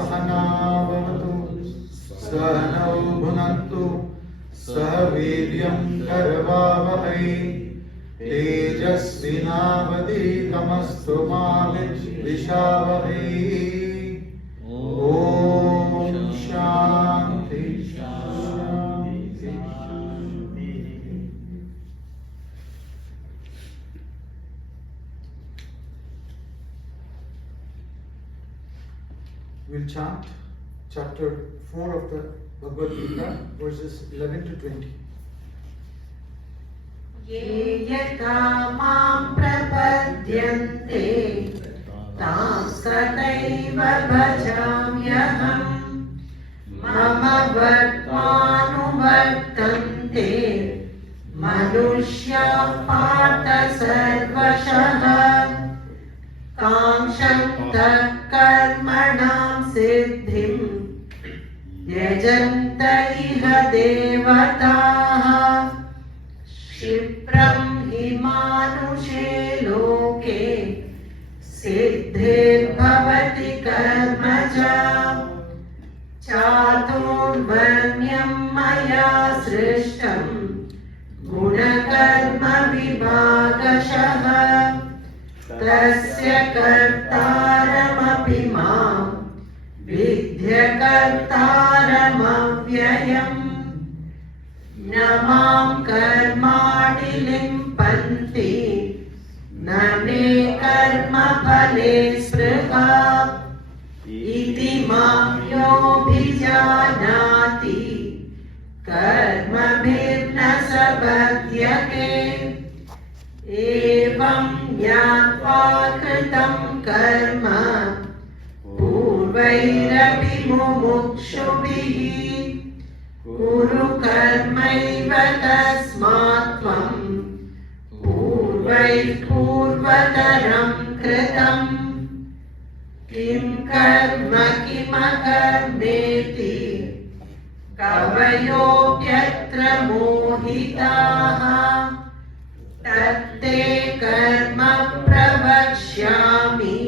Sahana Bhavatu Sahanau Bhunaktu Sah Viryam Karavavahai Tejasvinavaditamastu ma Vishavahai. Om Shanti Shanti. We'll chant chapter 4 of the Bhagavad Gita, verses 11 to 20. Ye yata mam prapadyante tam sataiva bhajamyaham mama vartmanuvartante manushya partha sarvashah kamshanta karmanam siddhim yajanta iha devataha क्षिप्रं हि मानुषे लोके सिद्धिर्भवति कर्मजा चातुर्वर्ण्यं मया सृष्टं गुणकर्म विभागशः तस्य कर्तारमपि मां विद्यकर्तारमव्ययम् न मां कर्माणि लिम्पन्ति न मे कर्मफले स्पृहा इति मां योऽभिजानाति कर्मभिर्न स बध्यते एवं ज्ञात्वा कृतं कर्म पूर्वैरपि मुमुक्षुभिः कुरु कर्मैव तस्मात् त्वं पूर्वैः पूर्वतरं कृतं किं कर्म किमकर्मेति कवयोऽप्यत्र मोहिताः तत्ते कर्म प्रवक्ष्यामि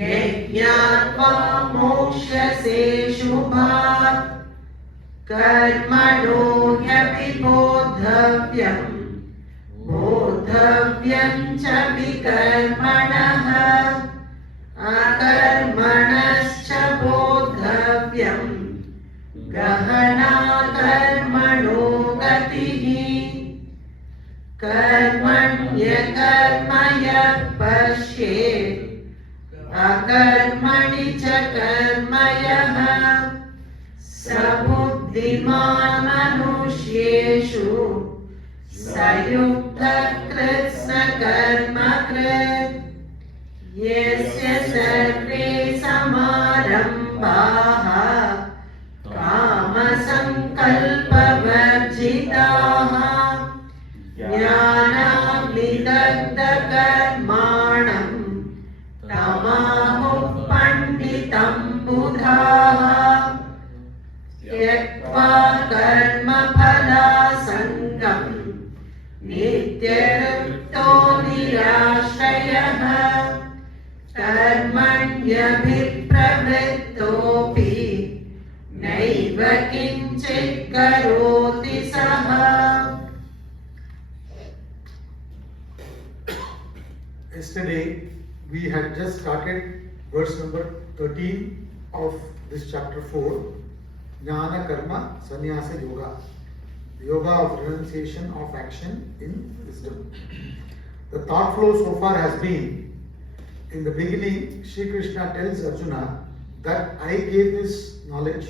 यज्ञात्वा मोक्ष्यसे शुभात् कर्मणो ह्यपि बोद्धव्यं बोद्धव्यं च विकर्मणः अकर्मणश्च बोद्धव्यं गहना कर्मणो गतिः कर्मण्यकर्म यः पश्येत् अकर्मणि च कर्म यः स बुद्धिमान् मनुष्येषु स युक्तकृत् स कर्मकृत् यस्य सर्वे समारम्भाः कामसङ्कल्पवर्जिताः ज्ञानाग्निदग्धकर्माणं तमाहुः पण्डितं बुधाः त्यक्त्वा कर्मफलासङ्गं नित्ययुक्तो निराश्रयः कर्मण्यभिप्रवृत्तोऽपि नैव किञ्चित् करोति सः. Yesterday we had just started verse number 13 of this chapter 4, Gnana Karma Sannyasa Yoga, the yoga of renunciation of action in wisdom. The thought flow so far has been, in the beginning Shri Krishna tells Arjuna that I gave this knowledge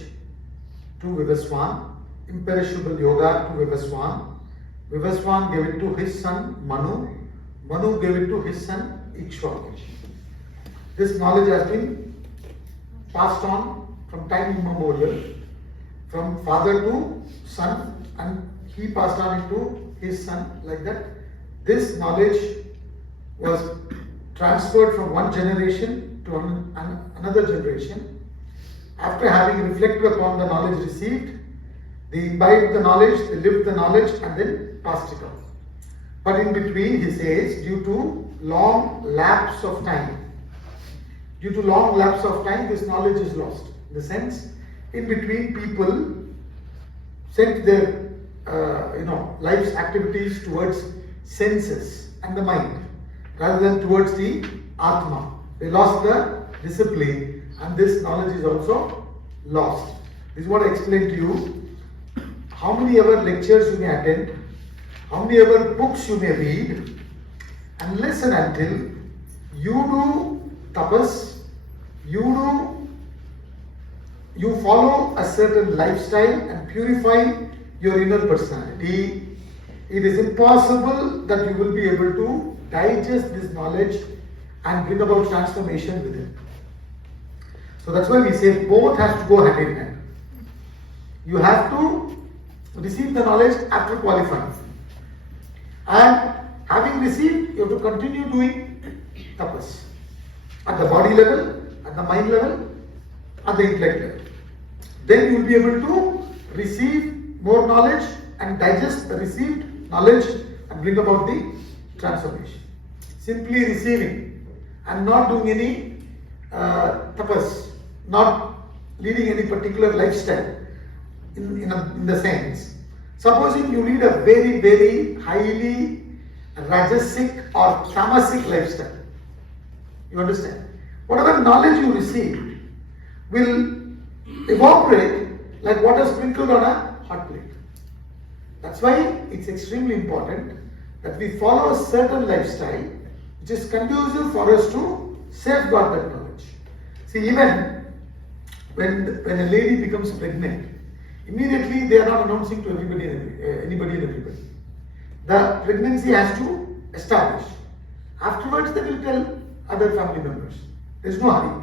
to Vivaswan, imperishable yoga to Vivaswan. Vivaswan gave it to his son Manu. Manu gave it to his son Ikshvaku. This knowledge has been passed on from time immemorial, from father to son, and he passed on it to his son, like that. This knowledge was transferred from one generation to another generation. After having reflected upon the knowledge received, they imbibed the knowledge, they lived the knowledge, and then passed it on. But in between, he says, due to long lapse of time, Due to long lapse of time, this knowledge is lost. In the sense, in between, people sent their life's activities towards senses and the mind rather than towards the Atma. They lost the discipline, and this knowledge is also lost. This is what I explained to you. How many ever lectures you may attend, how many ever books you may read, unless and until you do tapas, you follow a certain lifestyle and purify your inner personality, it is impossible that you will be able to digest this knowledge and bring about transformation within. So that's why we say both have to go hand in hand. You have to receive the knowledge after qualifying. And having received, you have to continue doing tapas. At the body level, at the mind level, at the intellect level. Then you will be able to receive more knowledge and digest the received knowledge and bring about the transformation. Simply receiving and not doing any tapas, not leading any particular lifestyle in the sense. Supposing you lead a very, very highly rajasic or tamasic lifestyle. You understand? Whatever knowledge you receive will evaporate like water sprinkled on a hot plate. That's why it's extremely important that we follow a certain lifestyle which is conducive for us to safeguard that knowledge. See, even when a lady becomes pregnant, immediately they are not announcing to anybody and everybody. The pregnancy has to establish. Afterwards, they will tell other family members. There is no hurry.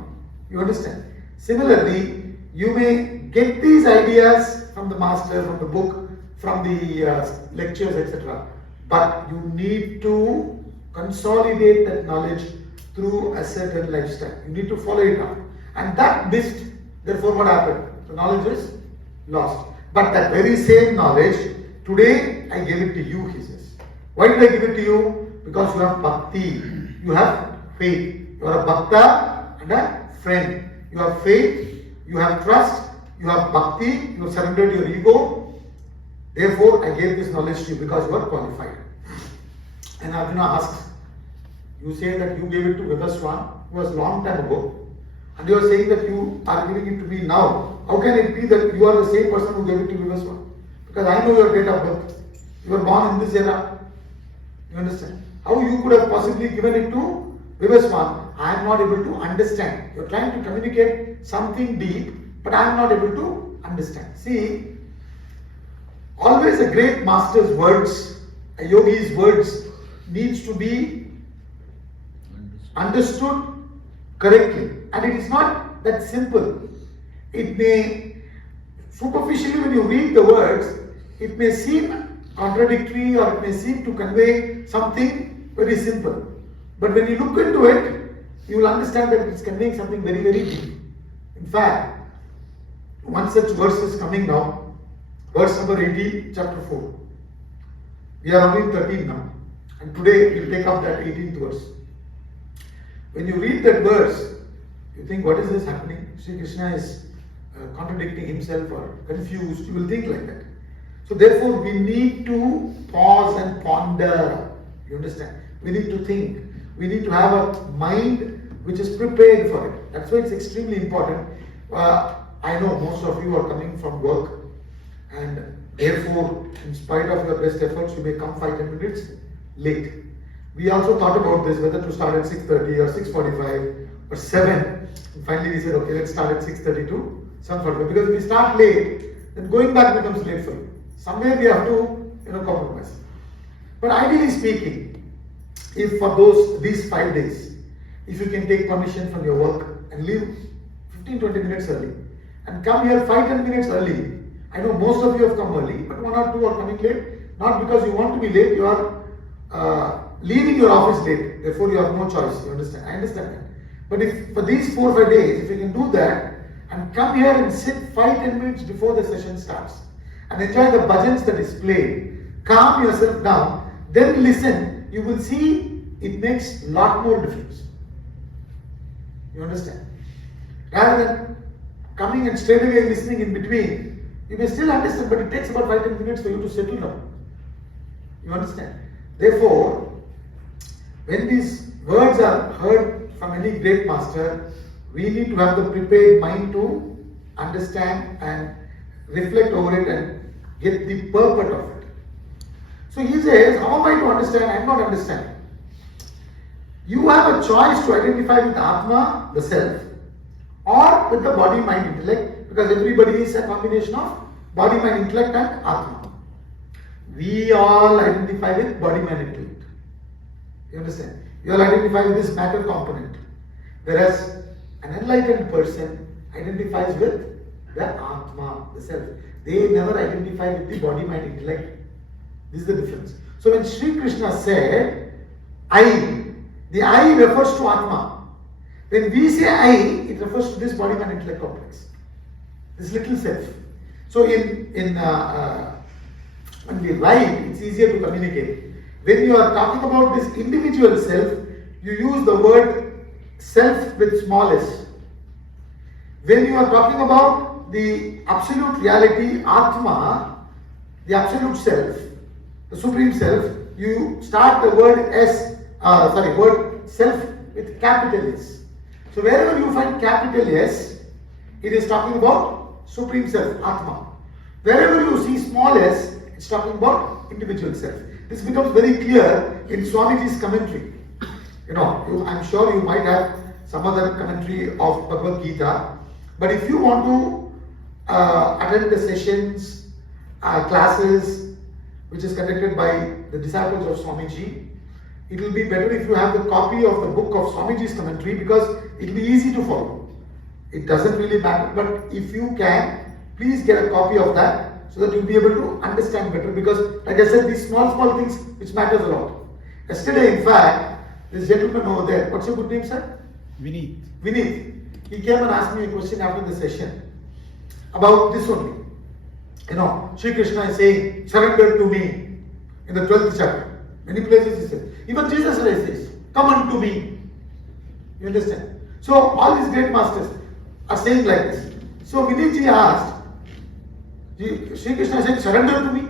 You understand? Similarly, you may get these ideas from the master, from the book, from the lectures, etc. But you need to consolidate that knowledge through a certain lifestyle. You need to follow it up. And that missed, therefore what happened? The knowledge is lost. But that very same knowledge, today I gave it to you, he says. Why did I give it to you? Because you have bhakti, you have faith. You are a bhakta and a friend. You have faith, you have trust, you have bhakti, you have surrendered your ego. Therefore, I gave this knowledge to you because you are qualified. And Arjuna asks, you say that you gave it to Vivaswan, who was long time ago, and you are saying that you are giving it to me now. How can it be that you are the same person who gave it to Vivaswan? Because I know your date of birth. You were born in this era. You understand? How you could have possibly given it to Vivaswan? I am not able to understand. You are trying to communicate something deep, but I am not able to understand. See, always a great master's words, a yogi's words, needs to be understood correctly. And it is not that simple. It may, superficially when you read the words, it may seem contradictory or it may seem to convey something very simple. But when you look into it, you will understand that it is conveying something very, very deep. In fact, one such verse is coming now, verse number 18, chapter 4. We are only 13 now. And today we will take up that 18th verse. When you read that verse, you think, what is this happening? Sri Krishna is contradicting himself or confused. You will think like that. So therefore, we need to pause and ponder. You understand? We need to think. We need to have a mind which is prepared for it. That's why it's extremely important. I know most of you are coming from work, and therefore, in spite of your best efforts, you may come 5-10 minutes late. We also thought about this, whether to start at 6:30 or 6:45 or 7. And finally, we said, okay, let's start at 6:30 to 7:45. Because if we start late, then going back becomes late for you. Somewhere we have to, compromise. But ideally speaking, if for these 5 days, if you can take permission from your work and leave 15-20 minutes early and come here 5-10 minutes early. I know most of you have come early, but 1 or 2 are coming late, not because you want to be late, you are leaving your office late, therefore you have no choice. You understand? I understand that. But if for these 4 or 5 days, if you can do that and come here and sit 5-10 minutes before the session starts and enjoy the bhajans that is played, calm yourself down, then listen, you will see it makes lot more difference. You understand? Rather than coming and straight away listening in between, you may still understand, but it takes about 5-10 minutes for you to settle down. You understand? Therefore, when these words are heard from any great master, we need to have the prepared mind to understand and reflect over it and get the purport of it. So he says, how am I to understand? I am not understanding. You have a choice to identify with Atma, the self, or with the body, mind, intellect, because everybody is a combination of body, mind, intellect and Atma. We all identify with body, mind, intellect. You understand? You all identify with this matter component. Whereas an enlightened person identifies with the Atma, the self. They never identify with the body, mind, intellect. This is the difference. So when Sri Krishna said, I, the I refers to Atma. When we say I, it refers to this body, mind, intellect complex. This little self. So when we write, it's easier to communicate. When you are talking about this individual self, you use the word self with small s. When you are talking about the absolute reality, Atma, the absolute self, the supreme self, you start the word word self with capital S. So wherever you find capital S, it is talking about supreme self, Atma. Wherever you see small s, it's talking about individual self. This becomes very clear in Swamiji's commentary. I'm sure you might have some other commentary of Bhagavad Gita, but if you want to attend the sessions, classes, which is conducted by the disciples of Swamiji, it will be better if you have the copy of the book of Swamiji's commentary, because it will be easy to follow. It doesn't really matter, but if you can, please get a copy of that so that you'll be able to understand better, because like I said, these small things which matters a lot. Yesterday, in fact, this gentleman over there, what's your good name, sir? Vineet. He came and asked me a question after the session about this only. Sri Krishna is saying, surrender to me in the 12th chapter. Many places he says. Even Jesus Christ says, come unto me. You understand? So all these great masters are saying like this. So Vineetji asked, Sri Krishna said, surrender to me.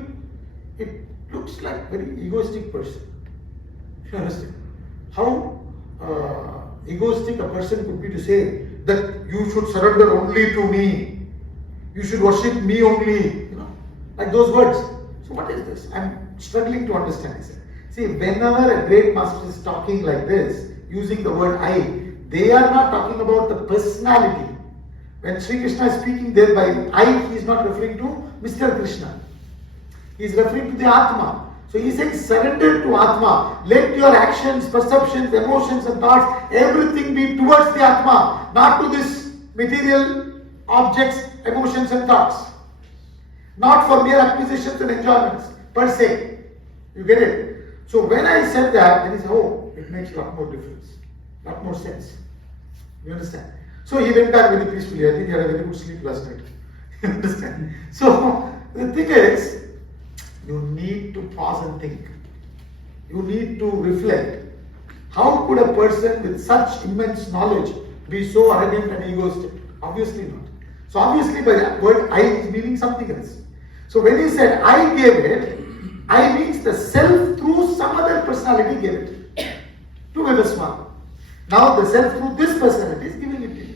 It looks like very egoistic person. You understand? How egoistic a person could be to say that you should surrender only to me. You should worship me only. Like those words. So what is this? I'm struggling to understand this. See, whenever a great master is talking like this, using the word I, they are not talking about the personality. When Sri Krishna is speaking there by I, he is not referring to Mr. Krishna. He is referring to the Atma. So he is saying, surrender to Atma. Let your actions, perceptions, emotions and thoughts, everything be towards the Atma, not to this material objects, emotions and thoughts. Not for mere acquisitions and enjoyments, per se. You get it? So when I said that, then he said, oh, it makes a lot more difference, a lot more sense. You understand? So he went back very peacefully. I think he had a very good sleep last night. You understand? So the thing is, you need to pause and think. You need to reflect. How could a person with such immense knowledge be so arrogant and egoistic? Obviously not. So obviously by that word I is meaning something else. So when he said I gave it, I means the self through some other personality gave it to Vivaswami. Now the self through this personality is giving it to you.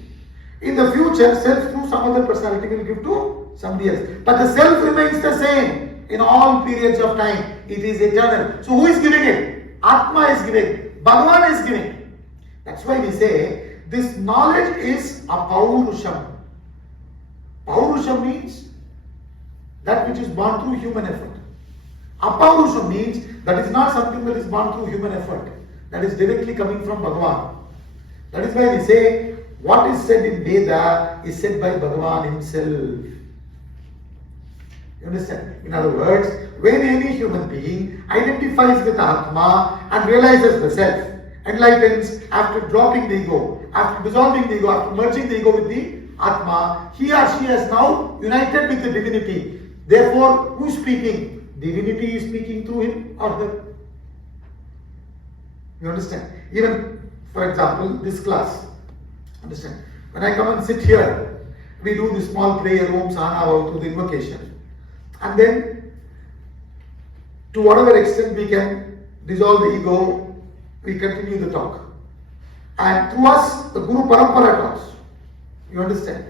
In the future, self through some other personality will give to somebody else. But the self remains the same in all periods of time. It is eternal. So who is giving it? Atma is giving. Bhagavan is giving. That's why we say this knowledge is apaurusham. Paurusham means that which is born through human effort. Apaurusham means that is not something that is born through human effort. That is directly coming from Bhagavan. That is why we say what is said in Veda is said by Bhagavan himself. You understand? In other words, when any human being identifies with Atma and realizes the self, enlightens after dropping the ego, after dissolving the ego, after merging the ego with the Atma, he or she has now united with the divinity. Therefore, who is speaking? Divinity is speaking through him or her. You understand? Even, for example, this class. Understand? When I come and sit here, we do the small prayer, Om Sahana through the invocation. And then, to whatever extent we can dissolve the ego, we continue the talk. And through us, the Guru Parampara talks. You understand?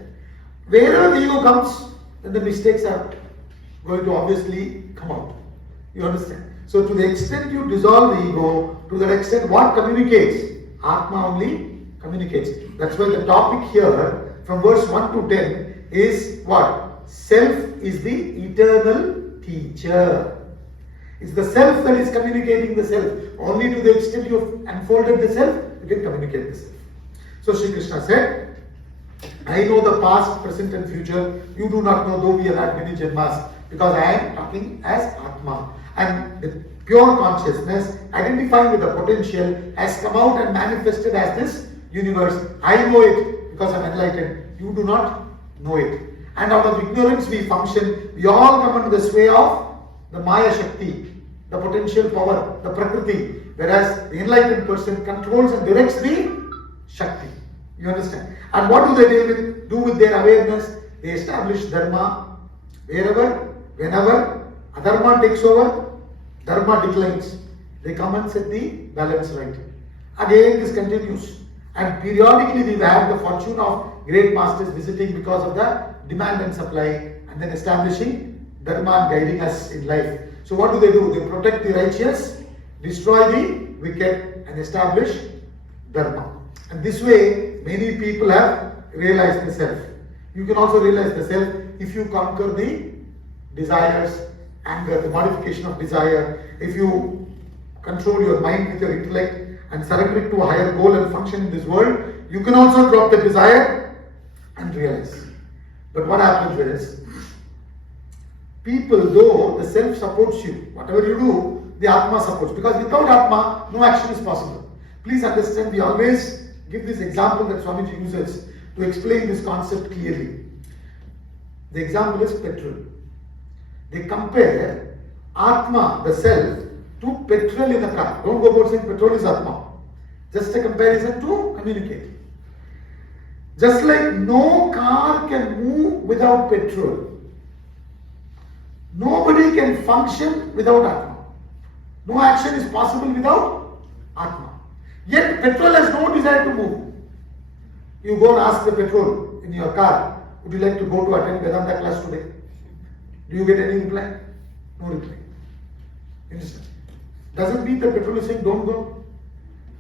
Wherever the ego comes, then the mistakes are going to obviously come out. You understand? So to the extent you dissolve the ego, to that extent what communicates? Atma only communicates. That's why the topic here, from verse 1 to 10, is what? Self is the eternal teacher. It's the self that is communicating the self. Only to the extent you have unfolded the self, you can communicate the self. So Sri Krishna said, I know the past, present and future. You do not know, though we have had many janmas, because I am talking as Atma. And the pure consciousness, identifying with the potential, has come out and manifested as this universe. I know it because I am enlightened. You do not know it. And out of ignorance we function. We all come under the sway of the Maya Shakti, the potential power, the Prakriti. Whereas the enlightened person controls and directs the Shakti. You understand? And what do they do with their awareness? They establish Dharma wherever, whenever Adharma takes over, Dharma declines. They come and set the balance right. Again this continues. And periodically we have the fortune of great masters visiting because of the demand and supply, and then establishing Dharma and guiding us in life. So what do? They protect the righteous, destroy the wicked, and establish Dharma. And this way, many people have realized the self. You can also realize the self if you conquer the desires, anger, the modification of desire. If you control your mind with your intellect and surrender it to a higher goal and function in this world, you can also drop the desire and realize. But what happens is, people, though the self supports you, whatever you do, the Atma supports. Because without Atma, no action is possible. Please understand, we always give this example that Swamiji uses to explain this concept clearly. The example is petrol. They compare Atma, the self, to petrol in a car. Don't go about saying petrol is Atma. Just a comparison to communicate. Just like no car can move without petrol, nobody can function without Atma. No action is possible without Atma. Yet petrol has no desire to move. You go and ask the petrol in your car, would you like to go to attend Vedanta class today? Do you get any reply? No reply. Understand? Doesn't mean the petrol is saying don't go.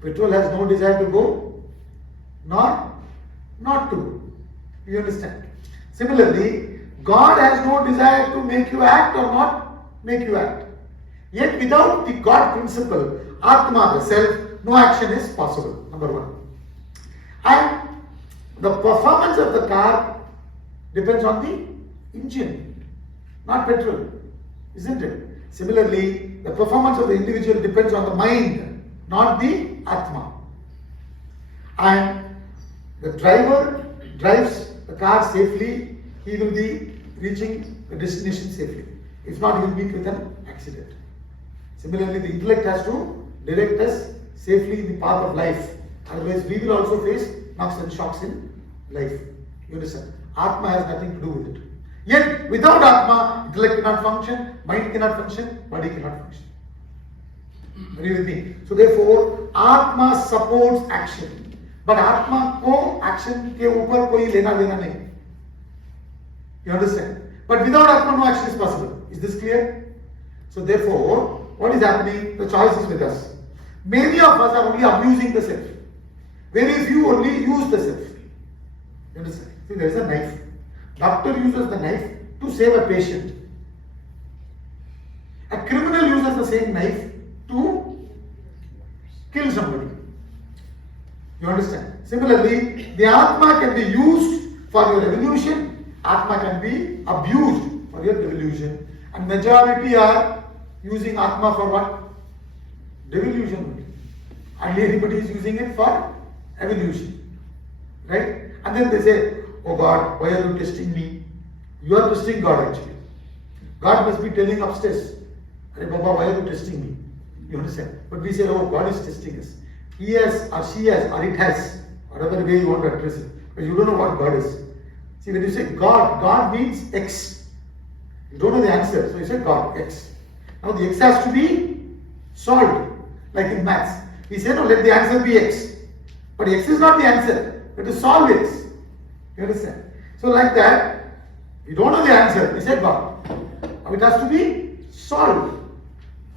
Petrol has no desire to go, nor not to go. You understand? Similarly, God has no desire to make you act or not make you act. Yet without the God principle, Atma, the self, no action is possible. Number one. And the performance of the car depends on the engine, not petrol. Isn't it? Similarly, the performance of the individual depends on the mind, not the Atma. And the driver drives the car safely, he will be reaching the destination safely. If not, he will meet with an accident. Similarly, the intellect has to direct us safely in the path of life. Otherwise, we will also face knocks and shocks in life. You understand? Atma has nothing to do with it. Yet, without Atma, intellect cannot function, mind cannot function, body cannot function. Are you with me? So therefore, Atma supports action. But Atma ko action ke upar koi lena dena nahi. You understand? But without Atma, no action is possible. Is this clear? So therefore, what is happening? The choice is with us. Many of us are only abusing the self. Very few only use the self. You understand? See, there is a knife. Doctor uses the knife to save a patient. A criminal uses the same knife to kill somebody. You understand? Similarly, the Atma can be used for your evolution. Atma can be abused for your devolution. And majority are using Atma for what? Devolution. And everybody is using it for evolution. Right? And then they say, oh God, why are you testing me? You are testing God actually. God must be telling upstairs, Hey Baba, why are you testing me? You understand? But we say, oh, God is testing us. He has, or she has, or it has, whatever way you want to address it. But you don't know what God is. See, when you say God, God means X. You don't know the answer, so you say God, X. Now the X has to be solved, like in maths. We say, no, let the answer be X. But X is not the answer. We have to solve X. You understand? So like that, you don't know the answer. We say God. Now it has to be solved.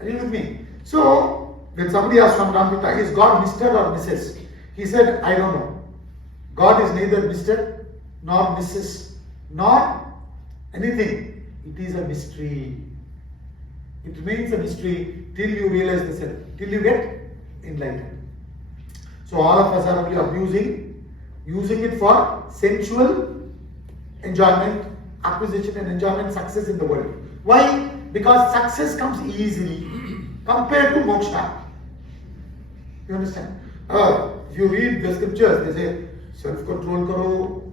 Are you with me? So, when somebody asked from Rampita, is God Mr. or Mrs.? He said, I don't know. God is neither Mr. nor Mrs. nor anything. It is a mystery. It remains a mystery till you realize the self, till you get enlightened. So all of us are only using it for sensual enjoyment, acquisition and enjoyment, success in the world. Why? Because success comes easily compared to moksha. You understand? If you read the scriptures, they say, self-control karo.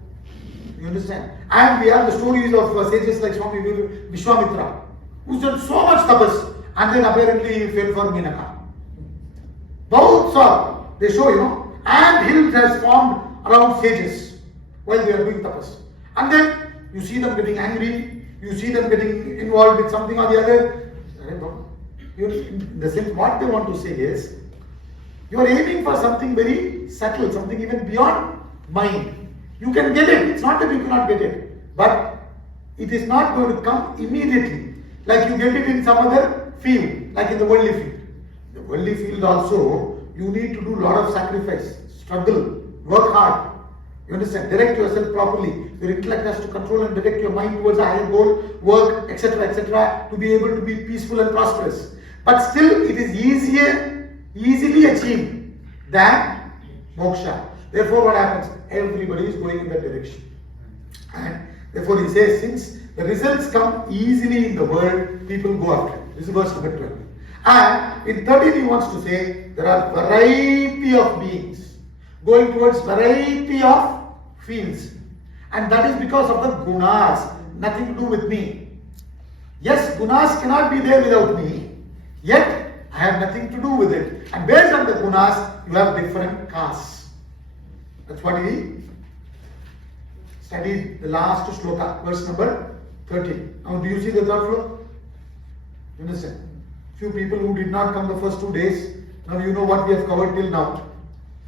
You understand? And we have the stories of sages like Swami Vishwamitra, who's done so much tapas and then apparently fell for Menaka. Both saw, they show, and hills has formed around sages while they are doing tapas. And then you see them getting angry, you see them getting involved with something or the other. In the sense, what they want to say is, you are aiming for something very subtle, something even beyond mind. You can get it, it's not that you cannot get it, but it is not going to come immediately, like you get it in some other field, like in the worldly field. The worldly field also, you need to do a lot of sacrifice, struggle, work hard. You understand? Direct yourself properly. Your intellect has to control and direct your mind towards a higher goal, work, etc., to be able to be peaceful and prosperous. But still, it is easily achieved than moksha. Therefore, what happens? Everybody is going in that direction. And therefore, he says, since the results come easily in the world, people go after it. This is verse number 12. And in 13, he wants to say, there are variety of beings going towards variety of fields. And that is because of the gunas, nothing to do with me. Yes, gunas cannot be there without me, yet I have nothing to do with it. And based on the gunas, you have different castes. That's what he studied the last shloka, verse number 13. Now, do you see the third floor? You understand? Few people who did not come the first 2 days, now you know what we have covered till now.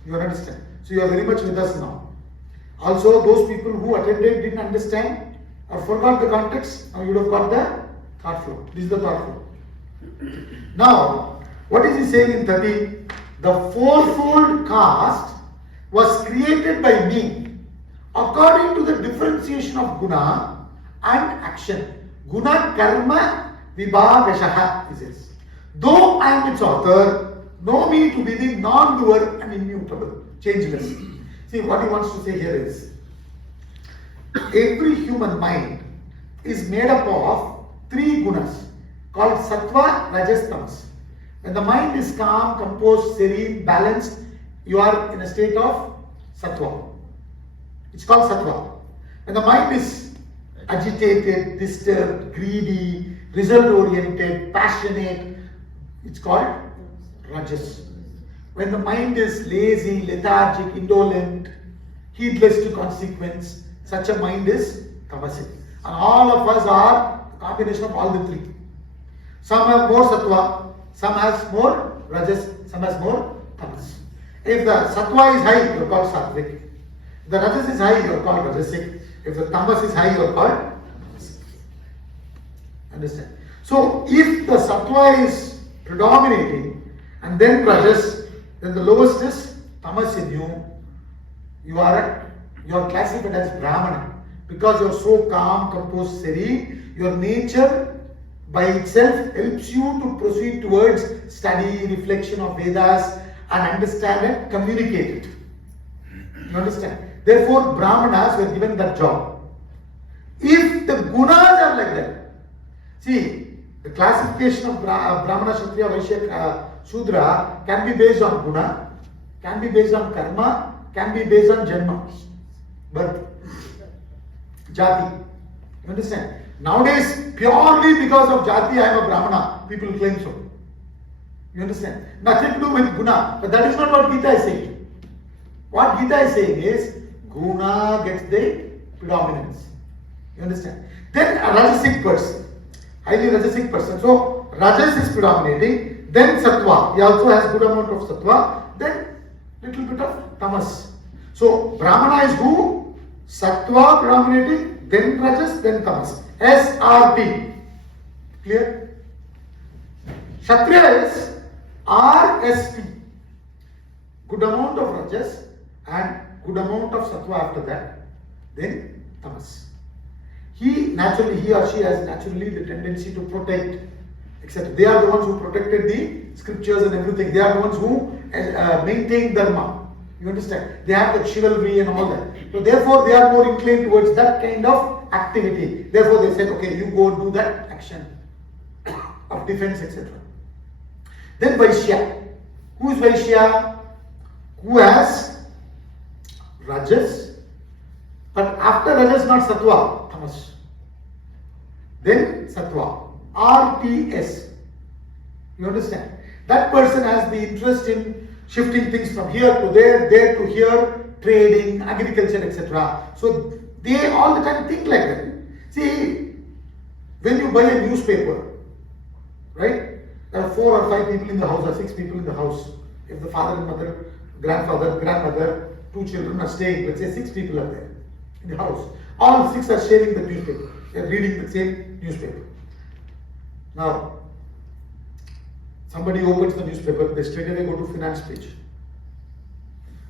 You understand? So you are very much with us now. Also, those people who attended didn't understand or forgot the context, now you would have got the third floor. This is the third floor. Now, what is he saying in 13? The fourfold caste was created by me according to the differentiation of guna and action. Guna karma vibhagashaha, he says. Though I am its author, know me to be the non-doer and immutable, changeless. See, what he wants to say here is, every human mind is made up of 3 gunas called sattva, rajas, tamas. When the mind is calm, composed, serene, balanced, you are in a state of sattva. It's called sattva. When the mind is agitated, disturbed, greedy, result-oriented, passionate, it's called rajas. When the mind is lazy, lethargic, indolent, heedless to consequence, such a mind is tamasic. And all of us are a combination of all the 3. Some have more sattva, some has more rajas, some has more tamas. If the sattva is high, you are called sattvic. If the rajas is high, you are called rajasic. If the tamas is high, you are called tamasic. Understand? So, if the sattva is predominating and then rajas, then the lowest is tamas in you. You are classified as Brahmana because you are so calm, composed, serene. Your nature by itself helps you to proceed towards study, reflection of Vedas and understand and communicate it. You understand? Therefore, Brahmanas were given that job. If the gunas are like that, see, the classification of Brahmana, Kshatriya, Vaishya, Shudra can be based on guna, can be based on karma, can be based on janma, birth, jati. You understand? Nowadays, purely because of jati, I am a Brahmana. People claim so. You understand? Nothing to do with guna. But that is not what Gita is saying. What Gita is saying is, guna gets the predominance. You understand? Then a rajasic person, highly rajasic person. So rajas is predominating. Then sattva. He also has good amount of sattva. Then little bit of tamas. So brahmana is who? Sattva predominating. Then rajas. Then tamas. SRT. Clear? Kshatriya is RST. Good amount of rajas and good amount of sattva after that. Then tamas. He or she has naturally the tendency to protect, etc. They are the ones who protected the scriptures and everything. They are the ones who maintain dharma. You understand? They have the chivalry and all that. So therefore they are more inclined towards that kind of activity. Therefore they said, okay, you go do that action of defense, etc. Then Vaishya. Who is Vaishya? Who has rajas, but after rajas not sattva, tamas. Then sattva, RTS. You understand? That person has the interest in shifting things from here to there to here, trading, agriculture, etc. So they all the time think like that. See, when you buy a newspaper, right? There are 4 or 5 people in the house or 6 people in the house. If the father and mother, grandfather, grandmother, 2 children are staying, let's say 6 people are there in the house. All 6 are sharing the newspaper. They are reading the same newspaper. Now, somebody opens the newspaper, they straight away go to finance page.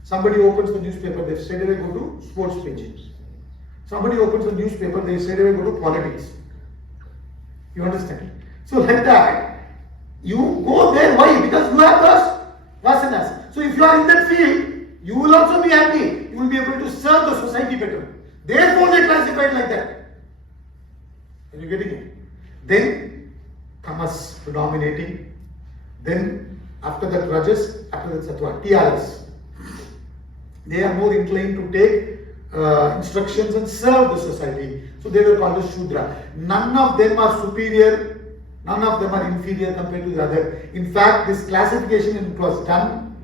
Somebody opens the newspaper, they straight away go to sports page. Somebody opens the newspaper, they straight away go to politics. You understand? So like that, you go there. Why? Because you have those vasanas. So if you are in that field, you will also be happy. You will be able to serve the society better. Therefore they classified like that. Are you getting it? Then tamas predominating. Then after that rajas, after that sattva, TRS. They are more inclined to take instructions and serve the society. So they were called as Shudra. None of them are superior, none of them are inferior compared to the other. In fact, this classification, it was done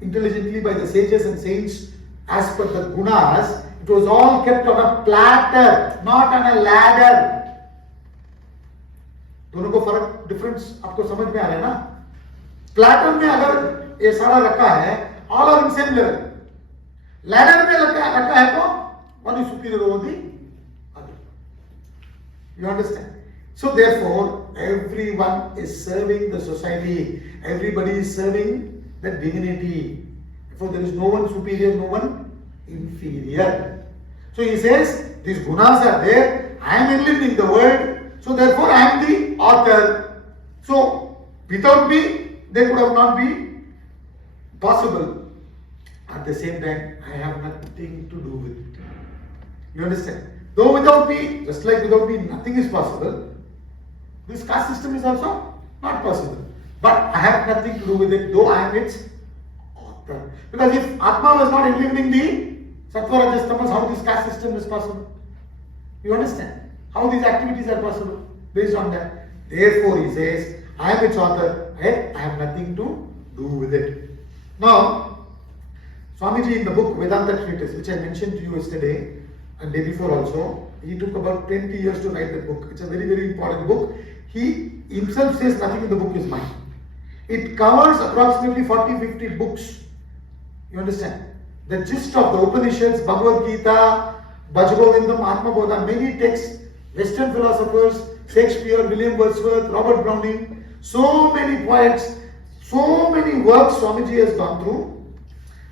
intelligently by the sages and saints as per the gunas. It was all kept on a platter, not on a ladder. दोनों को फर्क difference आपको समझ में आ रहा है ना? Platter में अगर ये सारा रखा है, all are in same level. Ladder में रखा है तो one is superior over the other. You understand? So therefore, everyone is serving the society. Everybody is serving the divinity. Therefore, there is no one superior, no one inferior. So he says, these gunas are there. I am enlivening the world. So therefore, I am the author. So without me, they could have not been possible. At the same time, I have nothing to do with it. You understand? Though without me, just like without me, nothing is possible. This caste system is also not possible. But I have nothing to do with it, though I am its author. Because if Atma was not enlivening the Sattva, Rajas, Tamas, how this caste system is possible? You understand? How these activities are possible based on that. Therefore, he says, I am its author, yet I have nothing to do with it. Now, Swamiji in the book Vedanta Treatise, which I mentioned to you yesterday and day before also, he took about 20 years to write that book. It's a very, very important book. He himself says nothing in the book is mine. It covers approximately 40-50 books. You understand? The gist of the Upanishads, Bhagavad Gita, Bhajagovindam, Atma Bodha, many texts, Western philosophers, Shakespeare, William Wordsworth, Robert Browning, so many poets, so many works Swamiji has gone through,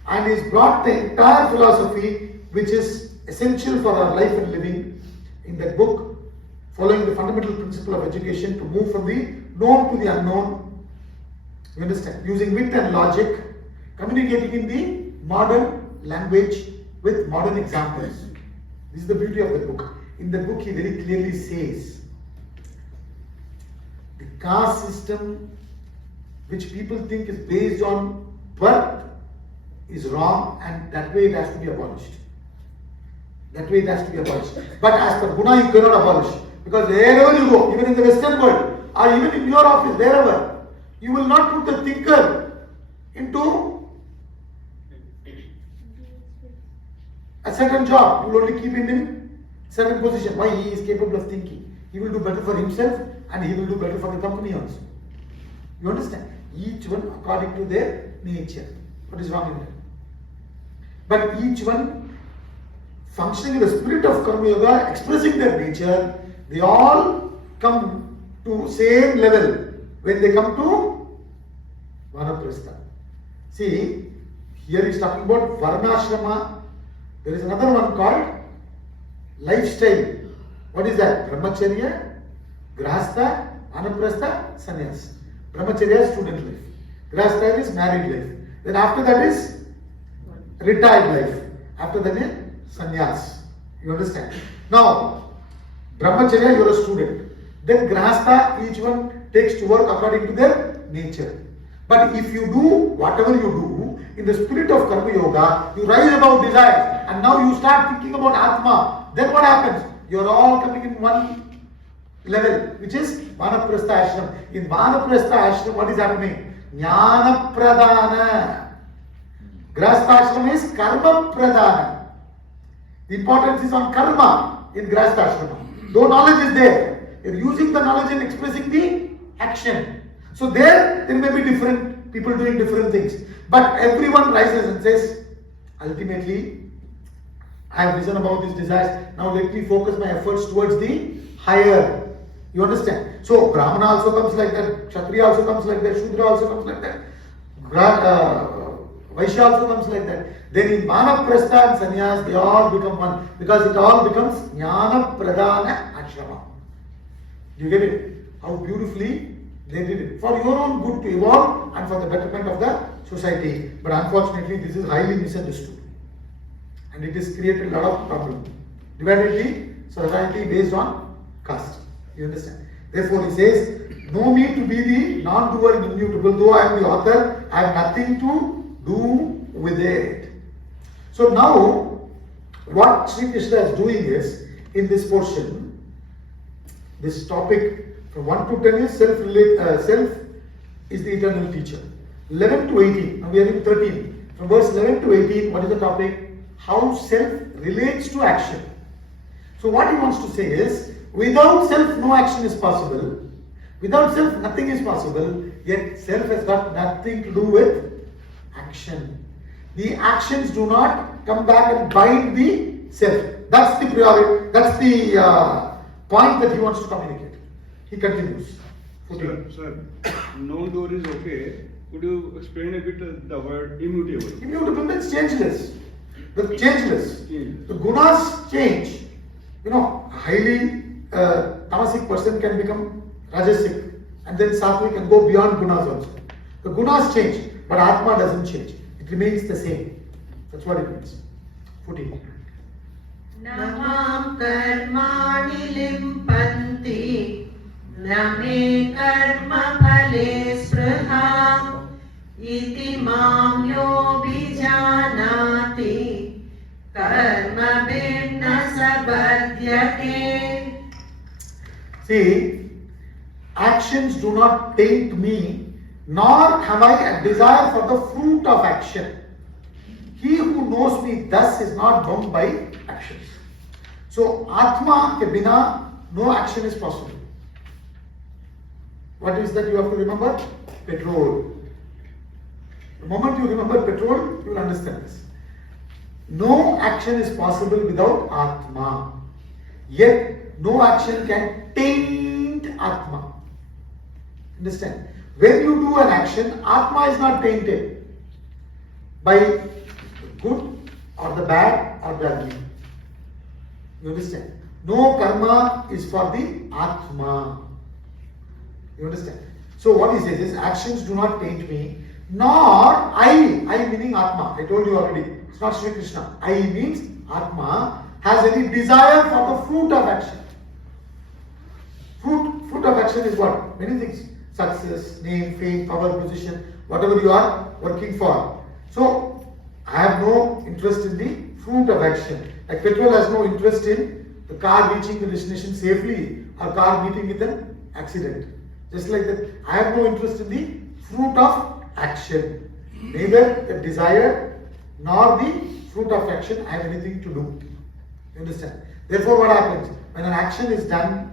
and he's brought the entire philosophy which is essential for our life and living in that book, following the fundamental principle of education to move from the known to the unknown. You understand? Using wit and logic, communicating in the modern language with modern examples. This is the beauty of the book. In the book, he very clearly says, the caste system which people think is based on birth is wrong, and that way it has to be abolished. That way it has to be abolished. But as per Guna, you cannot abolish. Because wherever you go, even in the Western world, or even in your office, wherever, you will not put the thinker into certain job, you will only keep him in certain position. Why? He is capable of thinking. He will do better for himself and he will do better for the company also. You understand? Each one according to their nature. What is wrong in that? But each one functioning in the spirit of Karma Yoga, expressing their nature, they all come to same level when they come to Vanaprastha. See, here he is talking about Varnashrama. There is another one called lifestyle. What is that? Brahmacharya, Grahastha, Vanaprastha, Sannyas. Brahmacharya is student life. Grahastha is married life. Then after that is retired life. After that is sannyas. You understand? Now, Brahmacharya, you are a student. Then Grahastha, each one takes to work according to their nature. But if you do whatever you do in the spirit of Karma Yoga, you rise above desires and now you start thinking about Atma. Then what happens? You are all coming in one level, which is Vanaprastha Ashram. In Vanaprastha Ashram, what is happening? Gnana Pradana. Grahastha Ashram is Karma Pradana. The importance is on Karma in Grahastha Ashram. Though knowledge is there, you are using the knowledge and expressing the action. So there may be different people doing different things. But everyone rises and says, ultimately, I have risen above these desires. Now let me focus my efforts towards the higher. You understand? So Brahmana also comes like that, Kshatriya also comes like that, Shudra also comes like that, Vaishya also comes like that. Then in Vanaprastha and Sannyas, they all become one because it all becomes Gnana Pradana Ashrama. Do you get it? How beautifully they did it. For your own good to evolve and for the betterment of the society. But unfortunately, this is highly misunderstood. And it has created a lot of problems. Divided the society based on caste. You understand? Therefore, he says, no need to be the non-doer and immutable. Though I am the author, I have nothing to do with it. So now, what Sri Krishna is doing is, in this portion, this topic from 1 to 10 is self is the eternal teacher. 11 to 18, now we are in 13. From verse 11 to 18, what is the topic? How self relates to action. So what he wants to say is, without self, no action is possible. Without self, nothing is possible. Yet self has got nothing to do with action. The actions do not come back and bind the self. That's the priority. That's the point that he wants to communicate. He continues. Sir, non-doer is okay. Could you explain a bit the word immutable? Immutable means changeless. The changeless. The gunas change. You know, a highly tamasic person can become rajasic, and then sattvic can go beyond gunas also. The gunas change, but Atma doesn't change. It remains the same. That's what it means. 14. Namam karmani limpanti name karma phale spraham iti mam yo bijanati karma binna sabadhyate. See, actions do not taint me, nor have I a desire for the fruit of action. He who knows me thus is not bound by actions. So, Atma ke bina, no action is possible. What is that you have to remember? Petrol. The moment you remember petrol, you will understand this. No action is possible without Atma. Yet, no action can taint Atma. Understand? When you do an action, Atma is not tainted by the good or the bad or the ugly. You understand? No karma is for the Atma. You understand? So what he says is, actions do not taint me, nor I meaning Atma. I told you already. It's not Sri Krishna. I means Atma has any desire for the fruit of action. Fruit of action is what? Many things. Success, name, fame, power, position, whatever you are working for. So, I have no interest in the fruit of action. Like petrol has no interest in the car reaching the destination safely or car meeting with an accident. Just like that, I have no interest in the fruit of action. Neither the desire nor the fruit of action have anything to do. You understand? Therefore, what happens? When an action is done,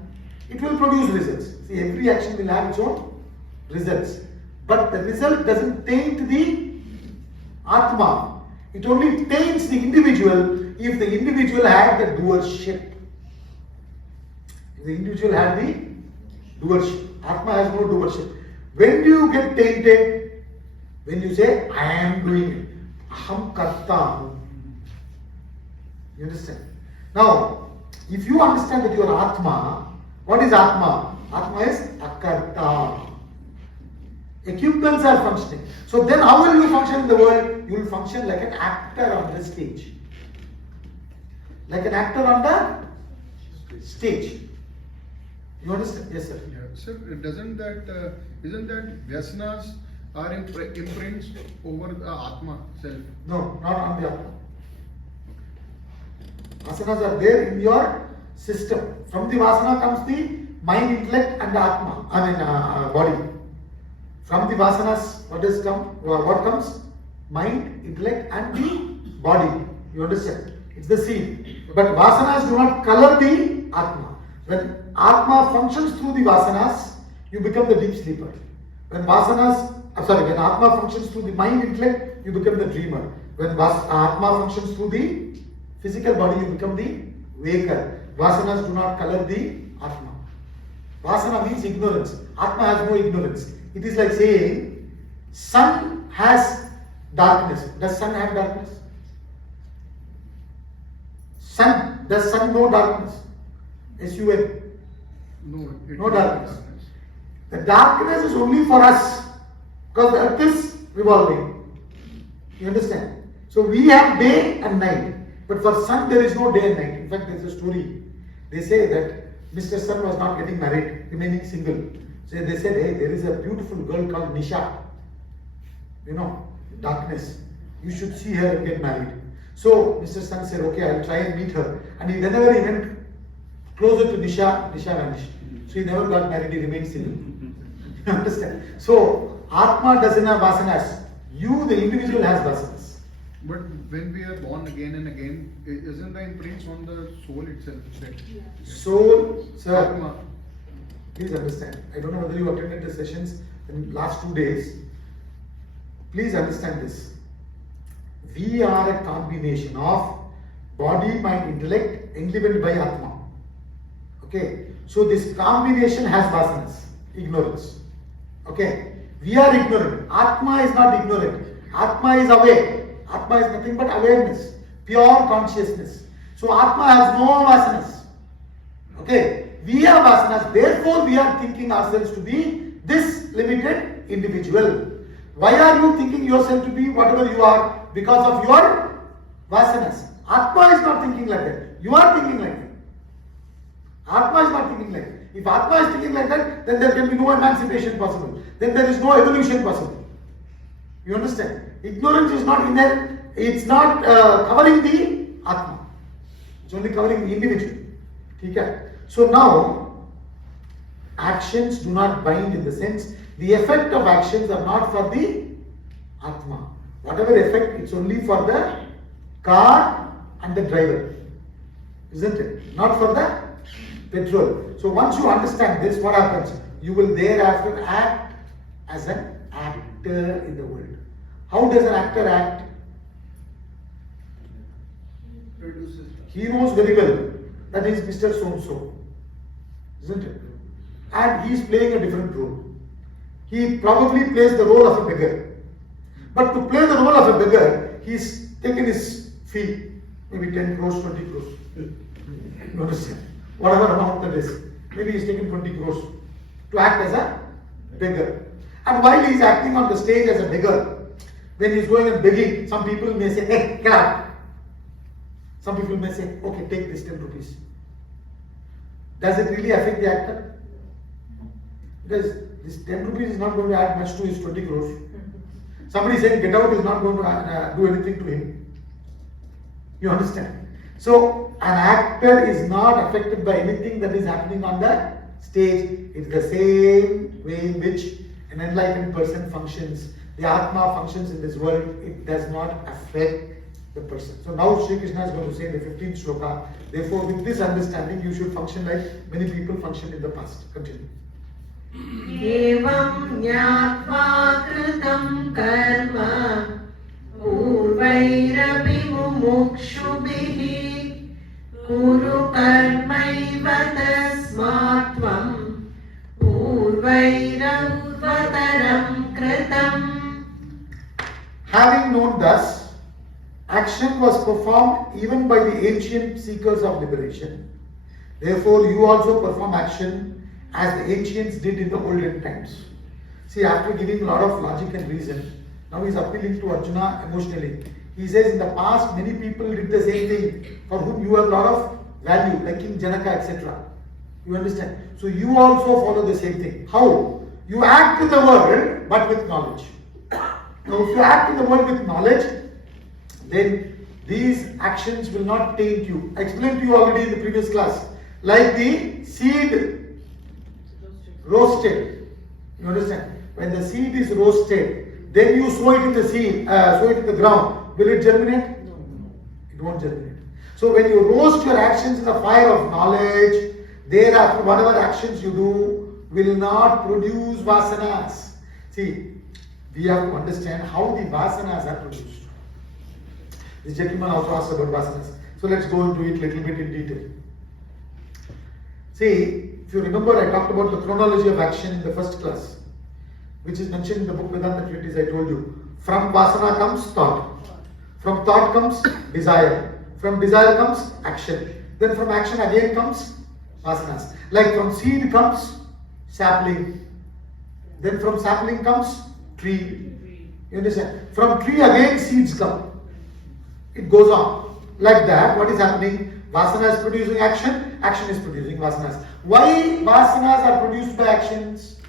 it will produce results. See, every action will have its own results. But the result doesn't taint the Atma. It only taints the individual if the individual had the doership. If the individual had the doership. Atma has no doership. When do you get tainted? When you say, I am doing it. Aham karta. You understand? Now, if you understand that you are Atma, what is Atma? Atma is akarta. Equipments are functioning. So then how will you function in the world? You will function like an actor on the stage. Like an actor on the stage. You understand? Yes, sir. Yeah. Sir, doesn't that isn't that Vasanas are imprints over the Atma self? No, not on the Atma. Vasanas are there in your system. From the Vasana comes the mind, intellect and the Atma. Body. From the Vasanas, what comes? Mind, intellect and the body. You understand? It's the seed. But Vasanas do not color the Atma. When Atma functions through the Vasanas, you become the deep sleeper. When Atma functions through the mind, intellect, you become the dreamer. When Atma functions through the physical body, you become the waker. Vasanas do not color the Atma. Vasana means ignorance. Atma has no ignorance. It is like saying, sun has darkness. Does sun have darkness? Does sun know darkness? S-U-N. No darkness. The darkness is only for us because the earth is revolving. You understand? So we have day and night. But for sun there is no day and night. In fact, there is a story. They say that Mr. Sun was not getting married, remaining single. So they said, hey, there is a beautiful girl called Nisha. You know, darkness. You should see her and get married. So Mr. Sun said, okay, I'll try and meet her. And whenever he went closer to Nisha vanished. So he never got married, he remained single. You understand? So Atma doesn't have vasanas. You, the individual, has vasanas. But when we are born again and again, isn't the imprints on the soul itself? Soul, sir. Atma. Please understand. I don't know whether you attended the sessions in the last 2 days. Please understand this. We are a combination of body, mind, intellect, enlivened by Atma. Okay. So this combination has vasanas, ignorance. Okay. We are ignorant. Atma is not ignorant. Atma is aware. Atma is nothing but awareness, pure consciousness. So Atma has no vasanas. Okay. We have vasanas, therefore we are thinking ourselves to be this limited individual. Why are you thinking yourself to be whatever you are? Because of your vasanas. Atma is not thinking like that. You are thinking like that. Atma is not thinking like that. If Atma is thinking like that, then there can be no emancipation possible. Then there is no evolution possible. You understand? Ignorance is not inherent. It's not covering the Atma. It's only covering the individual. Okay? So now, actions do not bind in the sense, the effect of actions are not for the Atma. Whatever effect, it's only for the car and the driver. Isn't it? Not for the petrol. So once you understand this, what happens? You will thereafter act as an actor in the world. How does an actor act? He knows very well that is Mr. So-and-so. Isn't it? And he is playing a different role. He probably plays the role of a beggar. But to play the role of a beggar, he's taken his fee, maybe 10 crores, 20 crores. You understand? Whatever amount that is. Maybe he's taken 20 crores to act as a beggar. And while he's acting on the stage as a beggar, when he's going and begging, some people may say, hey, get out. Some people may say, okay, take this 10 rupees. Does it really affect the actor? Because this 10 rupees is not going to add much to his 20 crores. Somebody saying get out is not going to do anything to him. You understand? So, an actor is not affected by anything that is happening on the stage. It's the same way in which an enlightened person functions. The Atma functions in this world, it does not affect the person. So now Sri Krishna is going to say in the 15th shloka, therefore with this understanding you should function like many people functioned in the past. Continue. एवं ज्ञात्वा कृतं कर्म पूर्वैरपि मुमुक्षुभिः कुरु कर्मैव तस्मात् त्वं पूर्वैरवतरं कृतम्. Having known thus, action was performed even by the ancient seekers of liberation. Therefore, you also perform action as the ancients did in the olden times. See, after giving a lot of logic and reason, now he is appealing to Arjuna emotionally. He says, in the past, many people did the same thing for whom you have a lot of value, like King Janaka, etc. You understand? So you also follow the same thing. How? You act in the world, but with knowledge. Now, if you act in the world with knowledge, then these actions will not taint you. I explained to you already in the previous class. Like the seed roasted. You understand? When the seed is roasted, then you sow it in the seed, sow it in the ground. Will it germinate? No. It won't germinate. So when you roast your actions in the fire of knowledge, thereafter whatever actions you do will not produce vasanas. See, we have to understand how the vasanas are produced. This gentleman also asked about vasanas. So let's go into it a little bit in detail. See, if you remember, I talked about the chronology of action in the first class, which is mentioned in the book Vedanta treatise. I told you. From vasana comes thought. From thought comes desire. From desire comes action. Then from action again comes vasanas. Like from seed comes sapling. Then from sapling comes tree. You understand? From tree again seeds come. It goes on. Like that, what is happening? Vasana is producing action, action is producing vasanas. Why vasanas are produced by actions?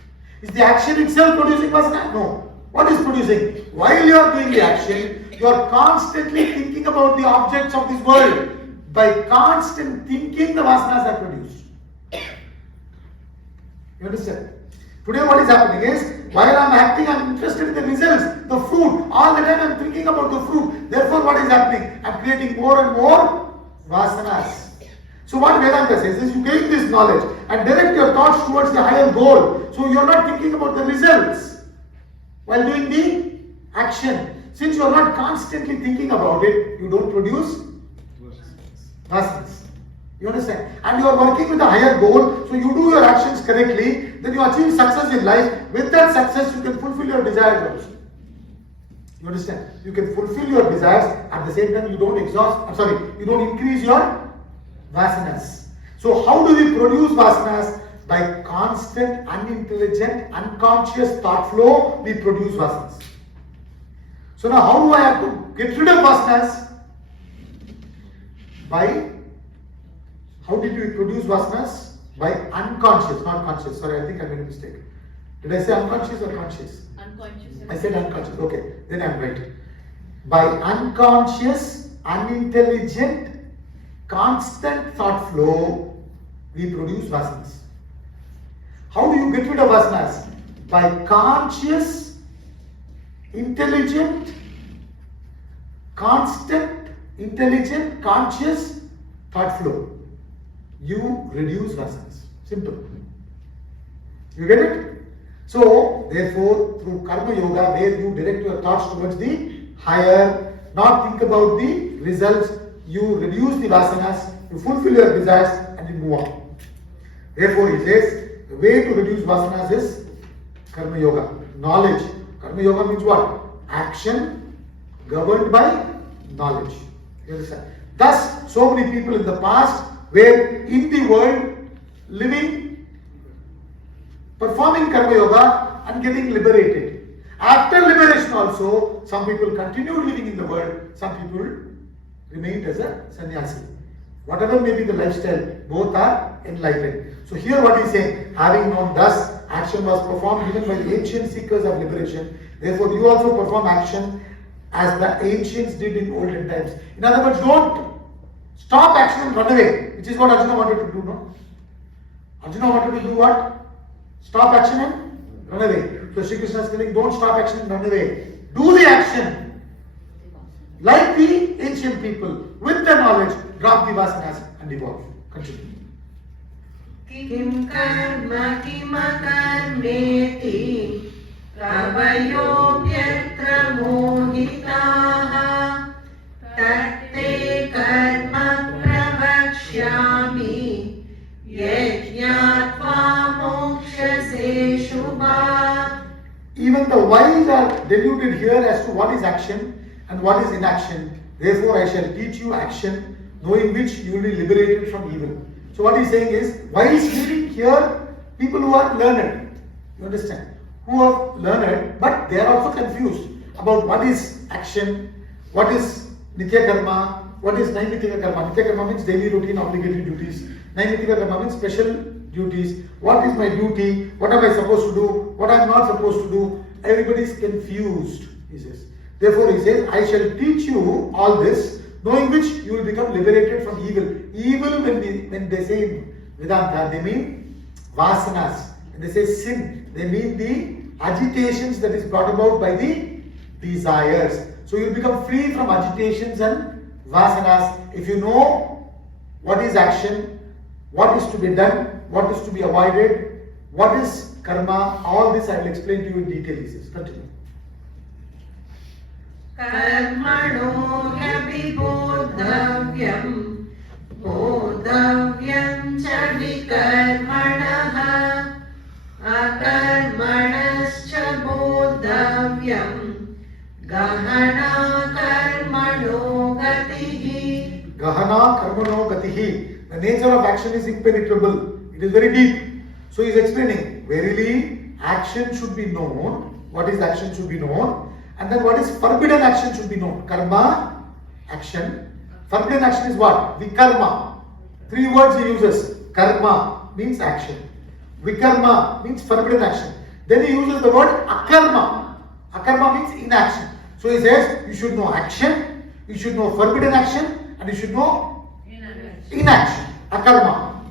Is the action itself producing vasana? No. What is producing? While you are doing the action, you are constantly thinking about the objects of this world. By constant thinking, the vasanas are produced. You understand? Today what is happening is, while I am acting, I am interested in the results, the fruit. All the time I am thinking about the fruit. Therefore what is happening? I am creating more and more vasanas. So what Vedanta says is, you gain this knowledge and direct your thoughts towards the higher goal. So you are not thinking about the results while doing the action. Since you are not constantly thinking about it, you don't produce vasanas. You understand? And you are working with a higher goal, so you do your actions correctly, then you achieve success in life. With that success, you can fulfill your desires also. You understand? You can fulfill your desires, at the same time you don't you don't increase your vasanas. So how do we produce vasanas? By constant, unintelligent, unconscious thought flow, we produce vasanas. So now how do I have to get rid of vasanas? How did we produce vasanas? By unconscious, not conscious. Sorry, I think I made a mistake. Did I say unconscious or conscious? Unconscious. I said unconscious. Okay, then I'm right. By unconscious, unintelligent, constant thought flow, we produce vasanas. How do you get rid of vasanas? By conscious, intelligent, constant, intelligent, conscious thought flow. You reduce vasanas. Simple. You get it? So, therefore, through karma yoga, where you direct your thoughts towards the higher, not think about the results, you reduce the vasanas, you fulfill your desires, and you move on. Therefore, he says, the way to reduce vasanas is karma yoga, knowledge. Karma yoga means what? Action governed by knowledge. You understand? Thus, so many people in the past were in the world living, performing karma yoga and getting liberated. After liberation also, some people continued living in the world, some people remained as a sannyasi. Whatever may be the lifestyle, both are enlightened. So here what he is saying, having known thus, action was performed even by the ancient seekers of liberation. Therefore, you also perform action as the ancients did in olden times. In other words, don't stop action and run away, which is what Arjuna wanted to do, no? Arjuna wanted to do what? Stop action and Run away. So Sri Krishna is telling, don't stop action, run away. Do the action. Like the ancient people, with the knowledge, drop the vasanas and devolve. Continue. किं कर्म किमकर्मेति कवयोऽप्यत्र मोहिताः तत्ते कर्म प्रवक्ष्यामि यज्ञात्वा मोक्ष्यसे शुभात्. Even the wise are deluded here as to what is action and what is inaction. Therefore, I shall teach you action, knowing which you will be liberated from evil. So what he's saying is, wise meaning here, people who are learned. You understand? Who are learned, but they are also confused about what is action, what is nitya karma, what is naimittika karma. Nitya karma means daily routine obligatory duties. Naimittika karma means special duties. What is my duty? What am I supposed to do? What I am not supposed to do? Everybody is confused, he says. Therefore he says, I shall teach you all this, knowing which you will become liberated from evil. Evil, when they say in Vedanta, they mean Vasanas. When they say sin, they mean the agitations that is brought about by the desires. So you will become free from agitations and Vasanas if you know what is action, what is to be done, what is to be avoided, what is karma. All this I will explain to you in detail. He says. Continue. कर्मणो ह्यपि बोद्धव्यम् बोद्धव्यं च विकर्मणः अकर्मणश्च बोद्धव्यम् गहना कर्मणो गतिः. Gahana karmano gatihi. The nature of action is impenetrable. It is very deep. So he is explaining, verily action should be known. What is action should be known. And then what is forbidden action should be known. Karma, action. Forbidden action is what? Vikarma. 3 words he uses. Karma means action. Vikarma means forbidden action. Then he uses the word akarma. Akarma means inaction. So he says, you should know action, you should know forbidden action, and you should know inaction. Akarma.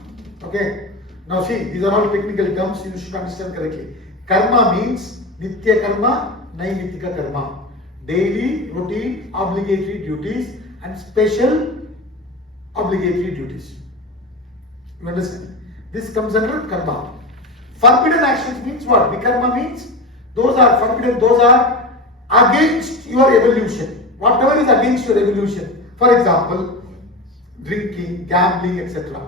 Okay. Now see, these are all technical terms, you should understand correctly. Karma means nitya karma, naimittika karma. Daily, routine, obligatory duties and special obligatory duties. You understand? This comes under karma. Forbidden actions means what? Vikarma means those are forbidden, those are against your evolution. Whatever is against your evolution. For example, drinking, gambling, etc.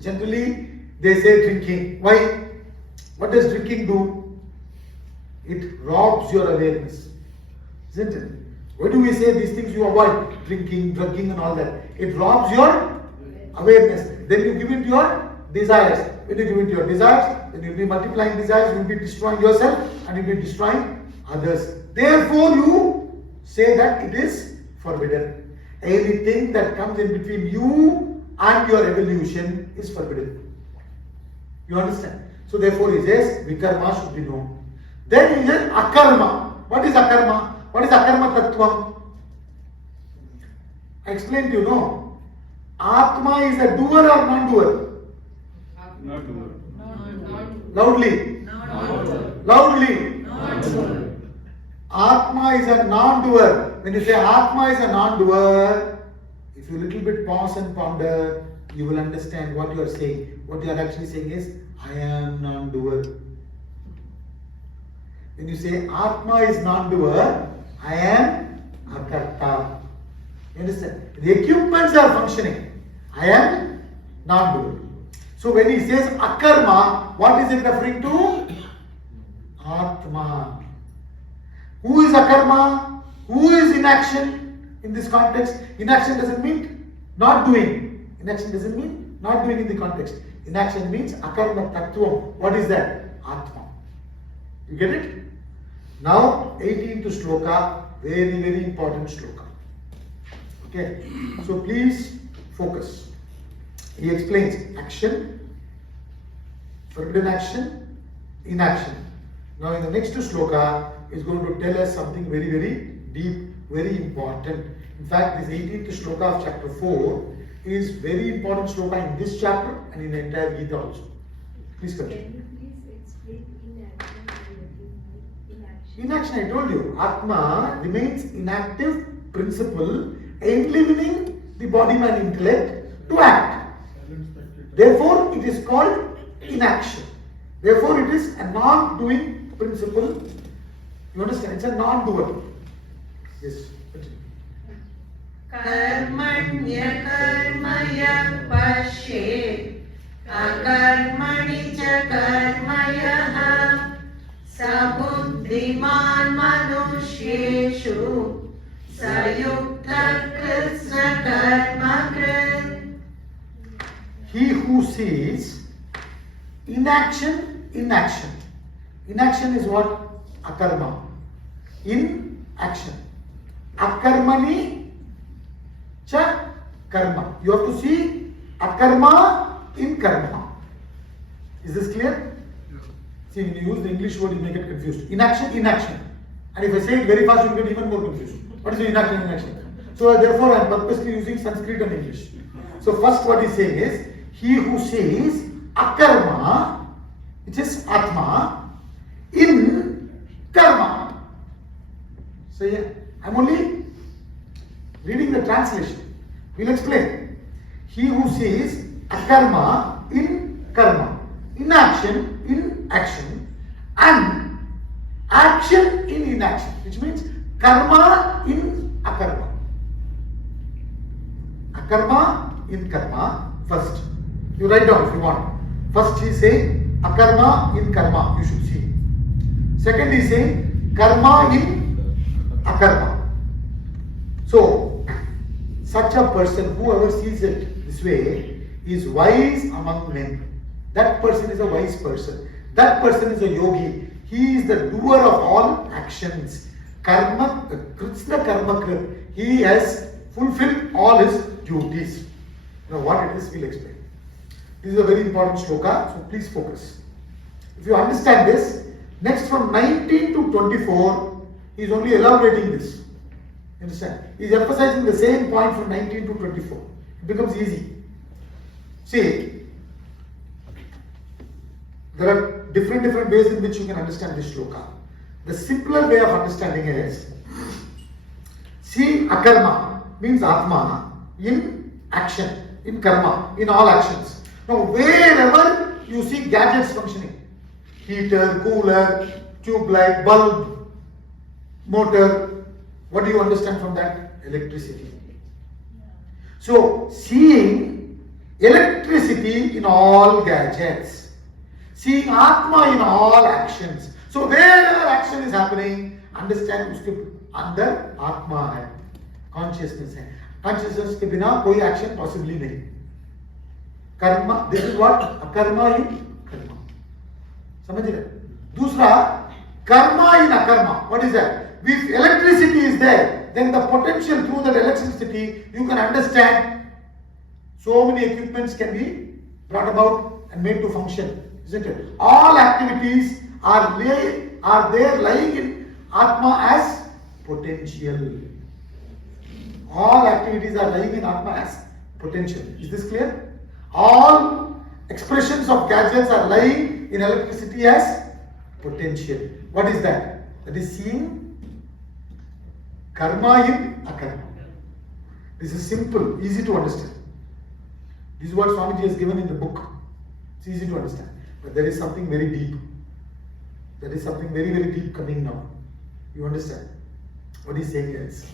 Generally, they say drinking. Why? What does drinking do? It robs your awareness. Isn't it? Why do we say these things you avoid? Drinking, drugging and all that. It robs your awareness. Then you give it to your desires. When you give it to your desires, then you will be multiplying desires, you will be destroying yourself and you will be destroying others. Therefore you say that it is forbidden. Anything that comes in between you and your evolution is forbidden. You understand? So therefore he says, vikarma should be known. Then he says, akarma. What is akarma? What is akarma tattvam? I explained to you, no? Atma is a doer or non-doer? Not doer. Loudly. Loudly. Atma is a non-doer. When you say Atma is a non-doer, if you little bit pause and ponder, you will understand what you are saying. What you are actually saying is, I am non-doer. When you say Atma is non-doer, I am akarta. You understand? The equipments are functioning. I am non-doer. So when he says akarma, what is it referring to? Atma. Who is akarma? Who is inaction in this context? Inaction doesn't mean not doing. Inaction doesn't mean not doing in the context. Inaction means akarma tattvam. What is that? Atma. You get it? Now 18th shloka, very, very important shloka. Okay, so please focus. He explains action, forbidden action, inaction. Now in the next shloka, he is going to tell us something very, very deep, very important. In fact, this 18th shloka of chapter 4 is very important shloka in this chapter and in the entire Gita also. Please continue. Can you please explain inaction? Inaction, I told you, Atma remains inactive principle enlivening the body mind intellect to act. Therefore, it is called inaction. Therefore, it is a non-doing principle. You understand? It's a non-doer. Yes. Continue. Karmanya karmaya pashet akarmani cha karmayaha sabuddhiman manushyeshu sayukta krishna karmakrit. He who sees inaction in action. Inaction is what? Akarma. In action. Akarmani cha karma. You have to see akarma in karma. Is this clear? See, when you use the English word, you may get confused. Inaction, inaction. And if I say it very fast, you will get even more confused. What is the inaction, inaction? So therefore, I am purposely using Sanskrit and English. So first what he is saying is, he who sees akarma, which is atma, in karma. So yeah, I am only reading the translation. We'll explain. He who sees akarma in karma, inaction in action, and action in inaction, which means karma in akarma. Akarma in karma first. You write down if you want. First he is saying akarma in karma, you should see. Second he is saying karma in akarma. So, such a person, whoever sees it this way, is wise among men. That person is a wise person. That person is a yogi. He is the doer of all actions. Karma, Krishna karma krit. He has fulfilled all his duties. Now what it is, we'll explain. This is a very important shloka, so please focus. If you understand this, next from 19 to 24, he is only elaborating this. You understand? He is emphasizing the same point from 19 to 24. It becomes easy. See, there are different ways in which you can understand this shloka. The simpler way of understanding is, see, akarma means atma in action, in karma, in all actions. Now, wherever you see gadgets functioning, heater, cooler, tube light, bulb, motor, what do you understand from that? Electricity. So, seeing electricity in all gadgets, seeing Atma in all actions. So, wherever action is happening, understand uske andar Atma hai, consciousness hai. Consciousness ke bina koi action possibly nahi. Karma, this is what? Akarma in karma. समझ रहे? दूसरा, karma in akarma. What is that? If electricity is there, then the potential through that electricity, you can understand so many equipments can be brought about and made to function, isn't it? All activities are there lying in Atma as potential. All activities are lying in Atma as potential. Is this clear? All expressions of gadgets are lying in electricity as potential. What is that? That is seeing karma in akarma. This is simple, easy to understand. This is what Swamiji has given in the book. It's easy to understand. But there is something very deep. There is something very deep coming now. You understand? What he's saying is,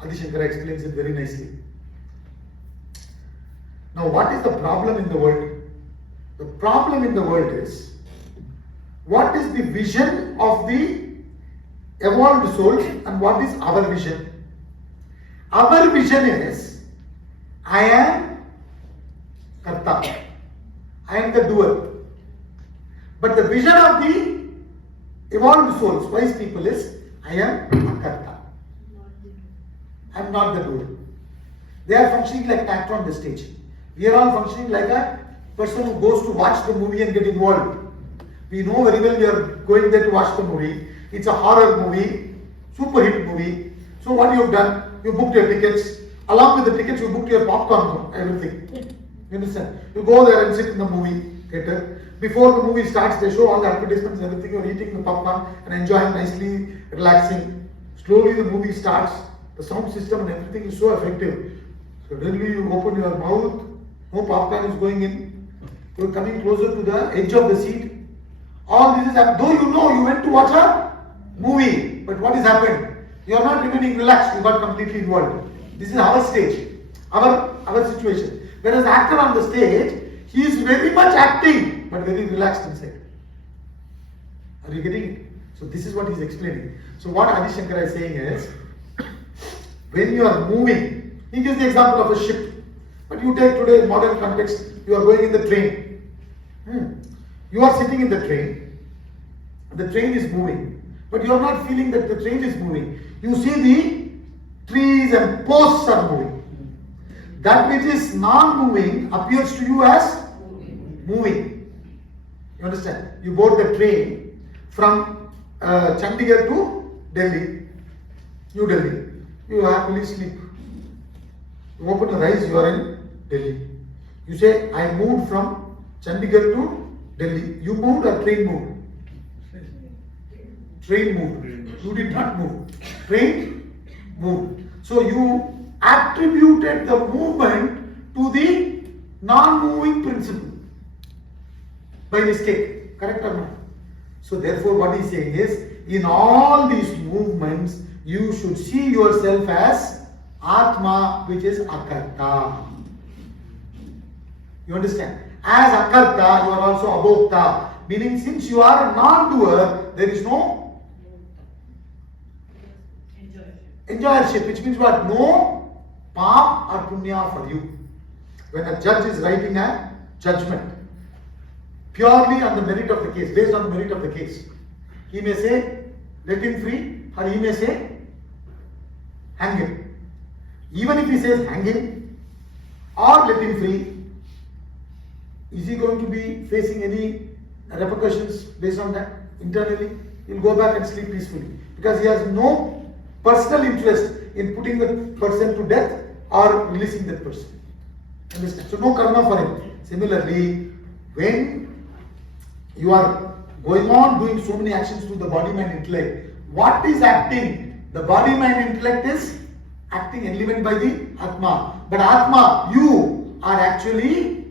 Adi Shankara explains it very nicely. Now, what is the problem in the world? The problem in the world is, what is the vision of the evolved soul and what is our vision? Our vision is, I am Karta. I am the doer. But the vision of the evolved souls, wise people is, I am Akarta. I am not the doer. They are functioning like an actor on the stage. We are all functioning like a person who goes to watch the movie and get involved. We know very well we are going there to watch the movie. It's a horror movie, super hit movie. So what you have done, you booked your tickets. Along with the tickets, you booked your popcorn, everything. You understand? You go there and sit in the movie theater. before the movie starts, they show all the advertisements and everything. You're eating the popcorn and enjoying nicely, relaxing. Slowly the movie starts. The sound system and everything is so effective. Suddenly you open your mouth, no popcorn is going in. You're coming closer to the edge of the seat. All this is happening. Though you know you went to watch a movie, but what has happened? You are not remaining relaxed, you got completely involved. This is our stage, our situation. Whereas the actor on the stage, he is very much acting, but very relaxed inside. Are you getting it? So this is what he is explaining. So what Adi Shankara is saying is, when you are moving, he gives the example of a ship. But you take today modern context, you are going in the train. You are sitting in the train is moving, but you are not feeling that the train is moving. You see the trees and posts are moving. That which is non-moving appears to you as moving. You understand? You board the train from Chandigarh to Delhi, New Delhi. You happily sleep. You open your eyes, you are in Delhi. You say, I moved from Chandigarh to Delhi. You moved or train moved? Train moved. You did not move. Train moved. So you attributed the movement to the non-moving principle by mistake. Correct or not? So therefore what he is saying is, in all these movements, you should see yourself as Atma, which is Akarta. You understand? As Akarta, you are also Abhokta. Meaning, since you are a non-doer, there is no enjoyership, which means what? No palm or punya for you. When a judge is writing a judgment, purely on the merit of the case, based on the merit of the case, he may say, let him free, or he may say, hang him. Even if he says hang him or let him free, is he going to be facing any repercussions based on that internally? He'll go back and sleep peacefully because he has no personal interest in putting the person to death or releasing that person. Understand? So no karma for him. Similarly, when you are going on doing so many actions through the body, mind, intellect, what is acting? The body, mind, intellect is acting enlivened by the Atma. But Atma, you are actually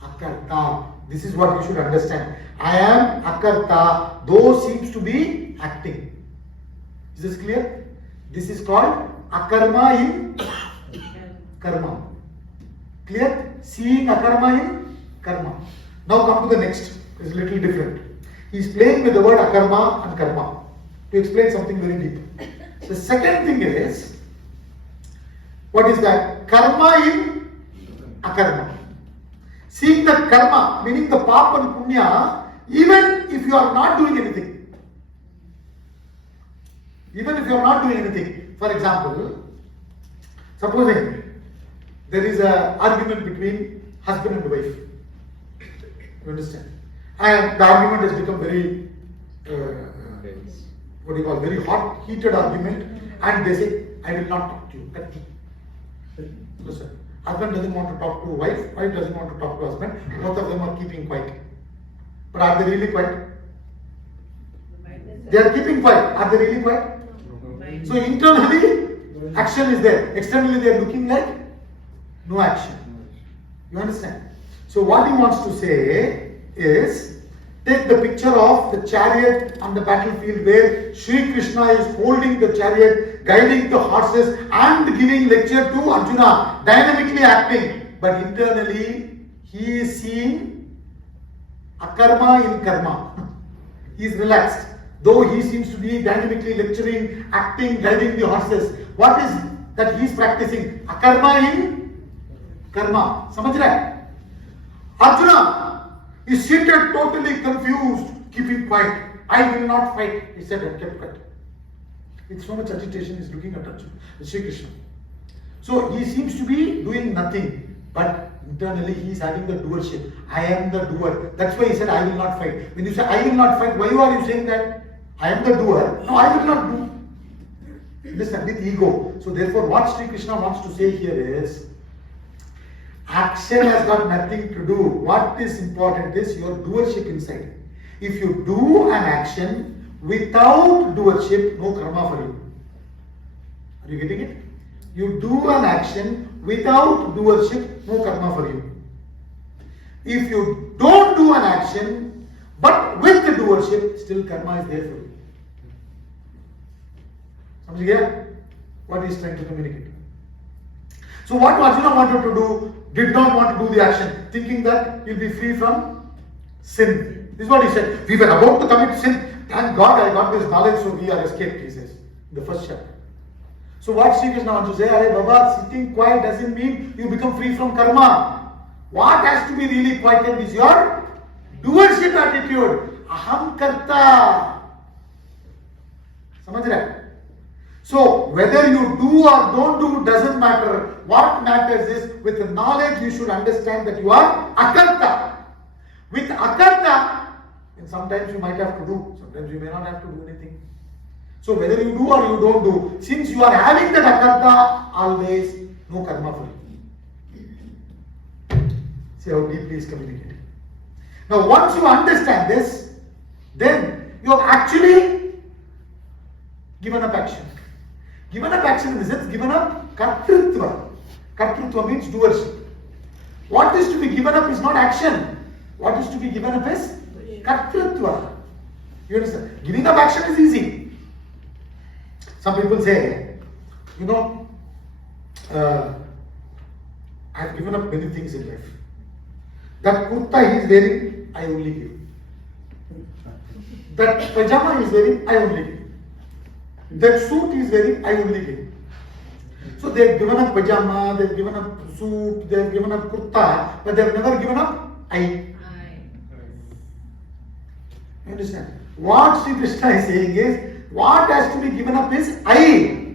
Akarta. This is what you should understand. I am Akarta, though seems to be acting. Is this clear? This is called Akarma in Karma. Clear? Seeing Akarma in Karma. Now come to the next. It's a little different. He is playing with the word Akarma and Karma to explain something very deep. The second thing is, what is that? Karma in Akarma. Seeing the karma, meaning the papa and punya, even if you are not doing anything. Even if you are not doing anything. For example, supposing there is an argument between husband and wife. You understand? And the argument has become very, what do you call, very hot, heated argument. And they say, I will not talk to you. Listen, husband doesn't want to talk to wife, wife doesn't want to talk to husband. Both of them are keeping quiet. But are they really quiet? They are keeping quiet. Are they really quiet? So internally, action is there. Externally, they are looking like no action. You understand? So what he wants to say is, take the picture of the chariot on the battlefield where Sri Krishna is holding the chariot, guiding the horses and giving lecture to Arjuna, dynamically acting. But internally, he is seeing akarma in karma. He is relaxed. Though he seems to be dynamically lecturing, acting, guiding the horses. What is that he is practicing? Akarma in karma. Samajh raha hai? Arjuna is seated totally confused, keeping quiet. I will not fight, he said and kept quiet. With so much agitation, he is looking at Arjuna, Sri Krishna. So he seems to be doing nothing, but internally he is having the doership. I am the doer. That's why he said, I will not fight. When you say, I will not fight, why are you saying that? I am the doer. No, I will not do. Listen, with ego. So therefore, what Sri Krishna wants to say here is, Action has got nothing to do. What is important is your doership inside. If you do an action without doership, no karma for you. Are you getting it? You do an action without doership, no karma for you. If you don't do an action, but with the doership, still karma is there for you. Samjh gaya? What he is trying to communicate. So what Arjuna wanted to do, did not want to do the action, thinking that he'll be free from sin. This is what he said. We were about to commit sin. Thank God I got this knowledge, so we are escaped, he says, in the first chapter. So what Sri Krishna wants to say, Arey Baba, sitting quiet doesn't mean you become free from karma. What has to be really quieted is your doership attitude. Aham karta. Samajh rahe? So whether you do or don't do doesn't matter. What matters is with the knowledge you should understand that you are akarta. With akarta, and sometimes you might have to do, sometimes you may not have to do anything. So whether you do or you don't do, since you are having that akarta, always no karma for you. See how deeply is communicated. Now once you understand this, then you have actually given up action. Given up action in the sense, given up kartrutva. Kartrutva means doership. What is to be given up is not action. What is to be given up is kartrutva. You understand? Giving up action is easy. Some people say, I have given up many things in life. That kurta he is wearing, I only give. That pajama he is wearing, I only give. That suit is wearing, I only give. So they have given up pajama, they have given up suit, they have given up kurta, but they have never given up I. You understand? What Sri Krishna is saying is, what has to be given up is I.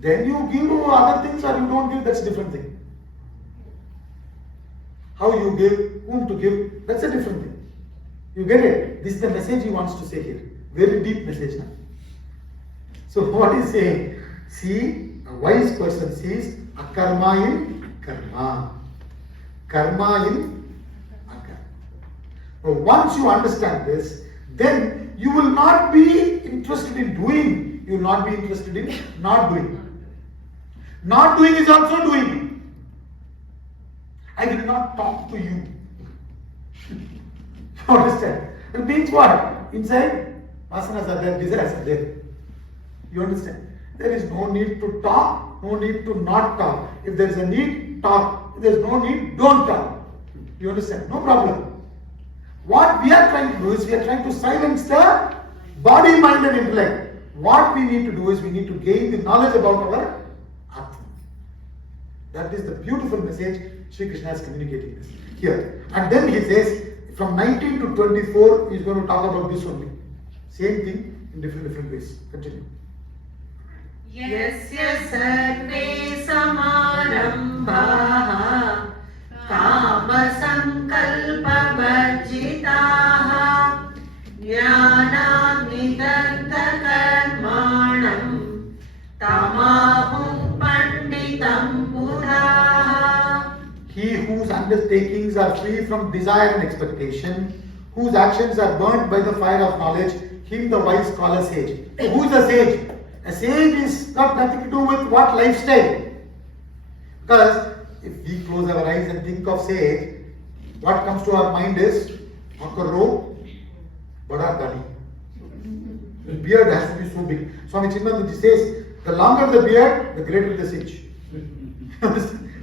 Then you give other things or you don't give, that's a different thing. How you give, whom to give, that's a different thing. You get it? This is the message he wants to say here. Very deep message now. So what he's saying, see, a wise person sees akarma in karma. Karma in akarma. Now once you understand this, then you will not be interested in doing, you will not be interested in not doing. Not doing is also doing. I will not talk to you. You understand? It means what? Inside, vasanas are there, desires are there. You understand? There is no need to talk, no need to not talk. If there is a need, talk. If there is no need, don't talk. You understand? No problem. What we are trying to do is, we are trying to silence the body, mind and intellect. What we need to do is, we need to gain the knowledge about our Atma. That is the beautiful message Sri Krishna is communicating this here. And then he says, from 19 to 24, he is going to talk about this only. Same thing in different ways. Continue. Yasya sarve samarambhaha kama sankalpa varjitaha jnana nidanta karmanam tamahum panditam buddha. He whose undertakings are free from desire and expectation, whose actions are burnt by the fire of knowledge, him the wise call a sage. So who is a sage? A sage is got nothing to do with what lifestyle. Because if we close our eyes and think of sage, what comes to our mind is Makaro, Bada Dali. The beard has to be so big. Swami Chinmayananda says, the longer the beard, the greater the sage.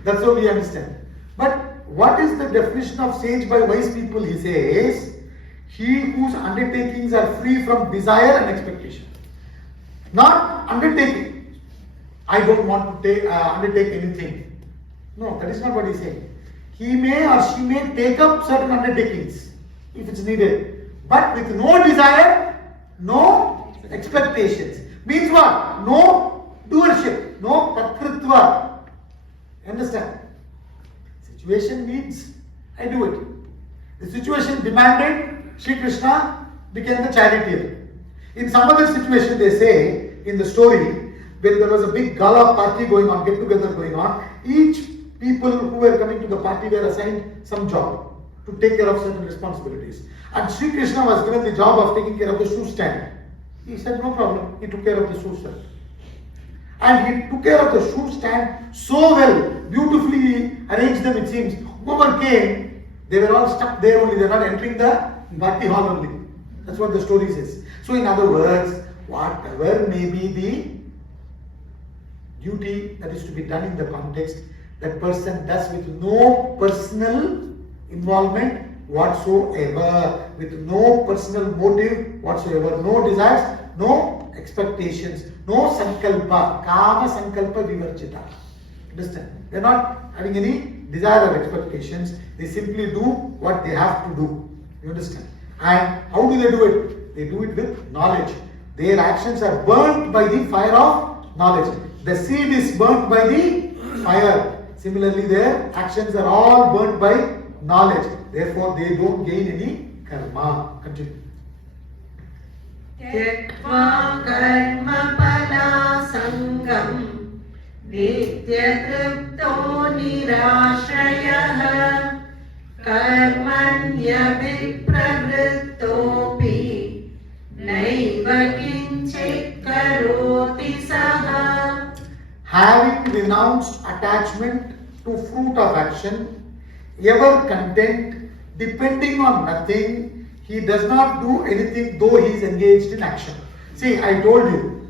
That's how we understand. But what is the definition of sage by wise people? He says, he whose undertakings are free from desire and expectation. Not undertaking. I don't want to undertake anything. No, that is not what he is saying. He may or she may take up certain undertakings if it's needed, but with no desire, no expectations. Means what? No doership, no kartrutva. Understand? Situation needs, I do it. The situation demanded, Sri Krishna became the charioteer. In some other situation, they say in the story, when there was a big gala party going on, get together going on, each people who were coming to the party were assigned some job to take care of certain responsibilities. And Sri Krishna was given the job of taking care of the shoe stand. He said, no problem. He took care of the shoe stand. And he took care of the shoe stand so well, beautifully arranged them, it seems. Whoever came, they were all stuck there only. They were not entering the party hall only. That's what the story says. So in other words, whatever may be the duty that is to be done in the context, that person does with no personal involvement whatsoever, with no personal motive whatsoever, no desires, no expectations, no sankalpa, kama sankalpa vivarjita. Understand? They are not having any desire or expectations. They simply do what they have to do. You understand? And how do they do it? They do it with knowledge. Their actions are burnt by the fire of knowledge. The seed is burnt by the fire. Similarly, their actions are all burnt by knowledge. Therefore, they don't gain any karma. Continue. त्यक्त्वा कर्मफलासङ्गम् नित्यतृप्तो निराश्रयः कर्मण्यभिप्रवृत्तोऽपि नैव किञ्चित् करोति सः. Having renounced attachment to fruit of action, ever content, depending on nothing, he does not do anything though he is engaged in action. See, I told you,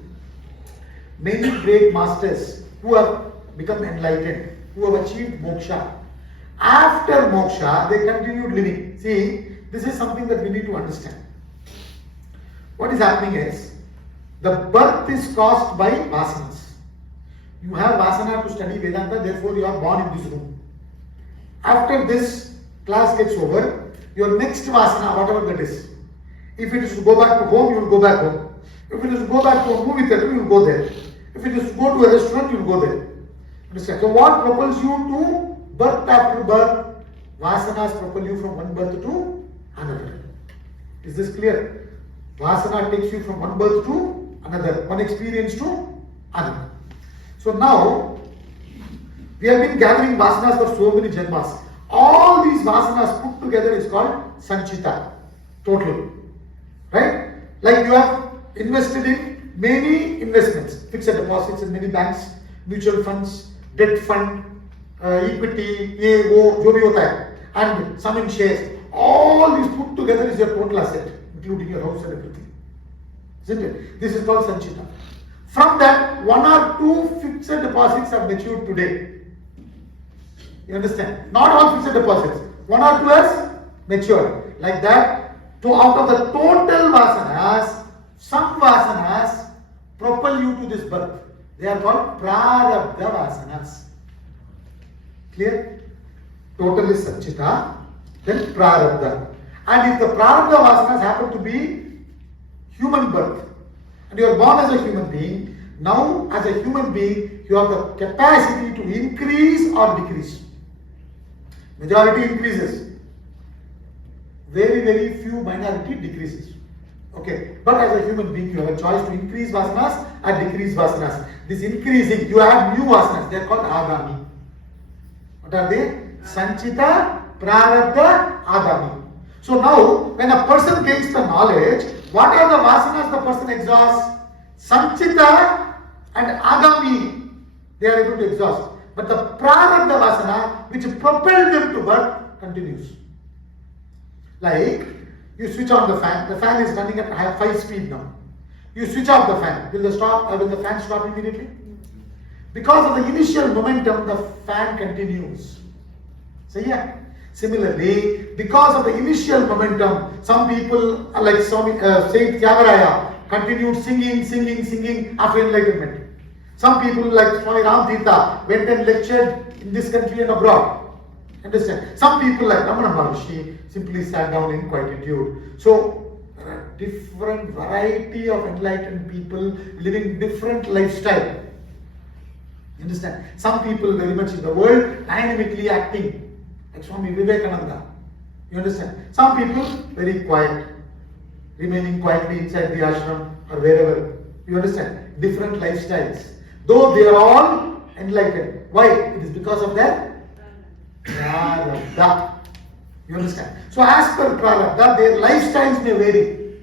many great masters who have become enlightened, who have achieved moksha, after moksha, they continued living. See, this is something that we need to understand. What is happening is, the birth is caused by vasanas. You have vasana to study Vedanta, therefore you are born in this room. After this class gets over, your next vasana, whatever that is, if it is to go back to home, you will go back home. If it is to go back to a movie theatre, you will go there. If it is to go to a restaurant, you will go there. Understand? So what propels you to birth after birth? Vasanas propel you from one birth to another. Is this clear? Vasana takes you from one birth to another, one experience to another. So now, we have been gathering vasanas for so many janmas. All these vasanas put together is called sanchita, total. Right? Like you have invested in many investments, fixed deposits in many banks, mutual funds, debt fund, equity, jo bhi hota hai, and some in shares. All these put together is your total asset, including your house and everything. Isn't it? This is called sanchita. From that, one or two fixed deposits are matured today. You understand? Not all fixed deposits. One or two has matured. Like that, out of the total vasanas, some vasanas propel you to this birth. They are called prarabdha vasanas. Clear? Total is sanchita, then prarabdha. And if the prarabdha vasanas happen to be human birth, and you are born as a human being, now as a human being, you have the capacity to increase or decrease. Majority increases. Very, very few minority decreases. Okay. But as a human being, you have a choice to increase vasanas or decrease vasanas. This increasing, you have new vasanas. They are called agami. What are they? Sanchita, prarabdha, agami. So now, when a person gains the knowledge, what are the vasanas the person exhausts? Sanchita and agami, they are able to exhaust. But the prarabdha vasana, which propelled them to birth, continues. Like, you switch on the fan is running at 5 speed now. You switch off the fan. Will the fan stop immediately? Because of the initial momentum, the fan continues. So yeah. Similarly, because of the initial momentum, some people like Saint Tyagaraya continued singing after enlightenment. Some people like Swami Ram Tirtha went and lectured in this country and abroad. Understand? Some people like Ramana Maharshi simply sat down in quietude. So, there are different variety of enlightened people living different lifestyle. Understand? Some people very much in the world, dynamically acting. Like Swami Vivekananda. You understand? Some people very quiet, remaining quietly inside the ashram or wherever. You understand? Different lifestyles. Though they are all enlightened. Why? It is because of their prarabdha. You understand? So as per prarabdha, their lifestyles may vary.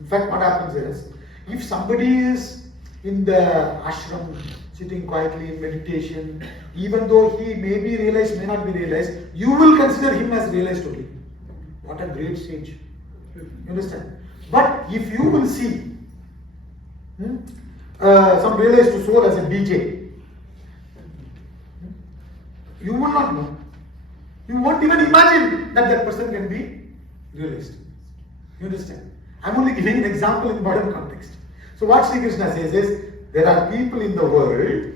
In fact, what happens is, if somebody is in the ashram, sitting quietly in meditation, even though he may be realized, may not be realized, you will consider him as realized only. What a great stage. You understand? But if you will see some realized soul as a DJ, you will not know. You won't even imagine that that person can be realized. You understand? I'm only giving an example in modern context. So what Sri Krishna says is, there are people in the world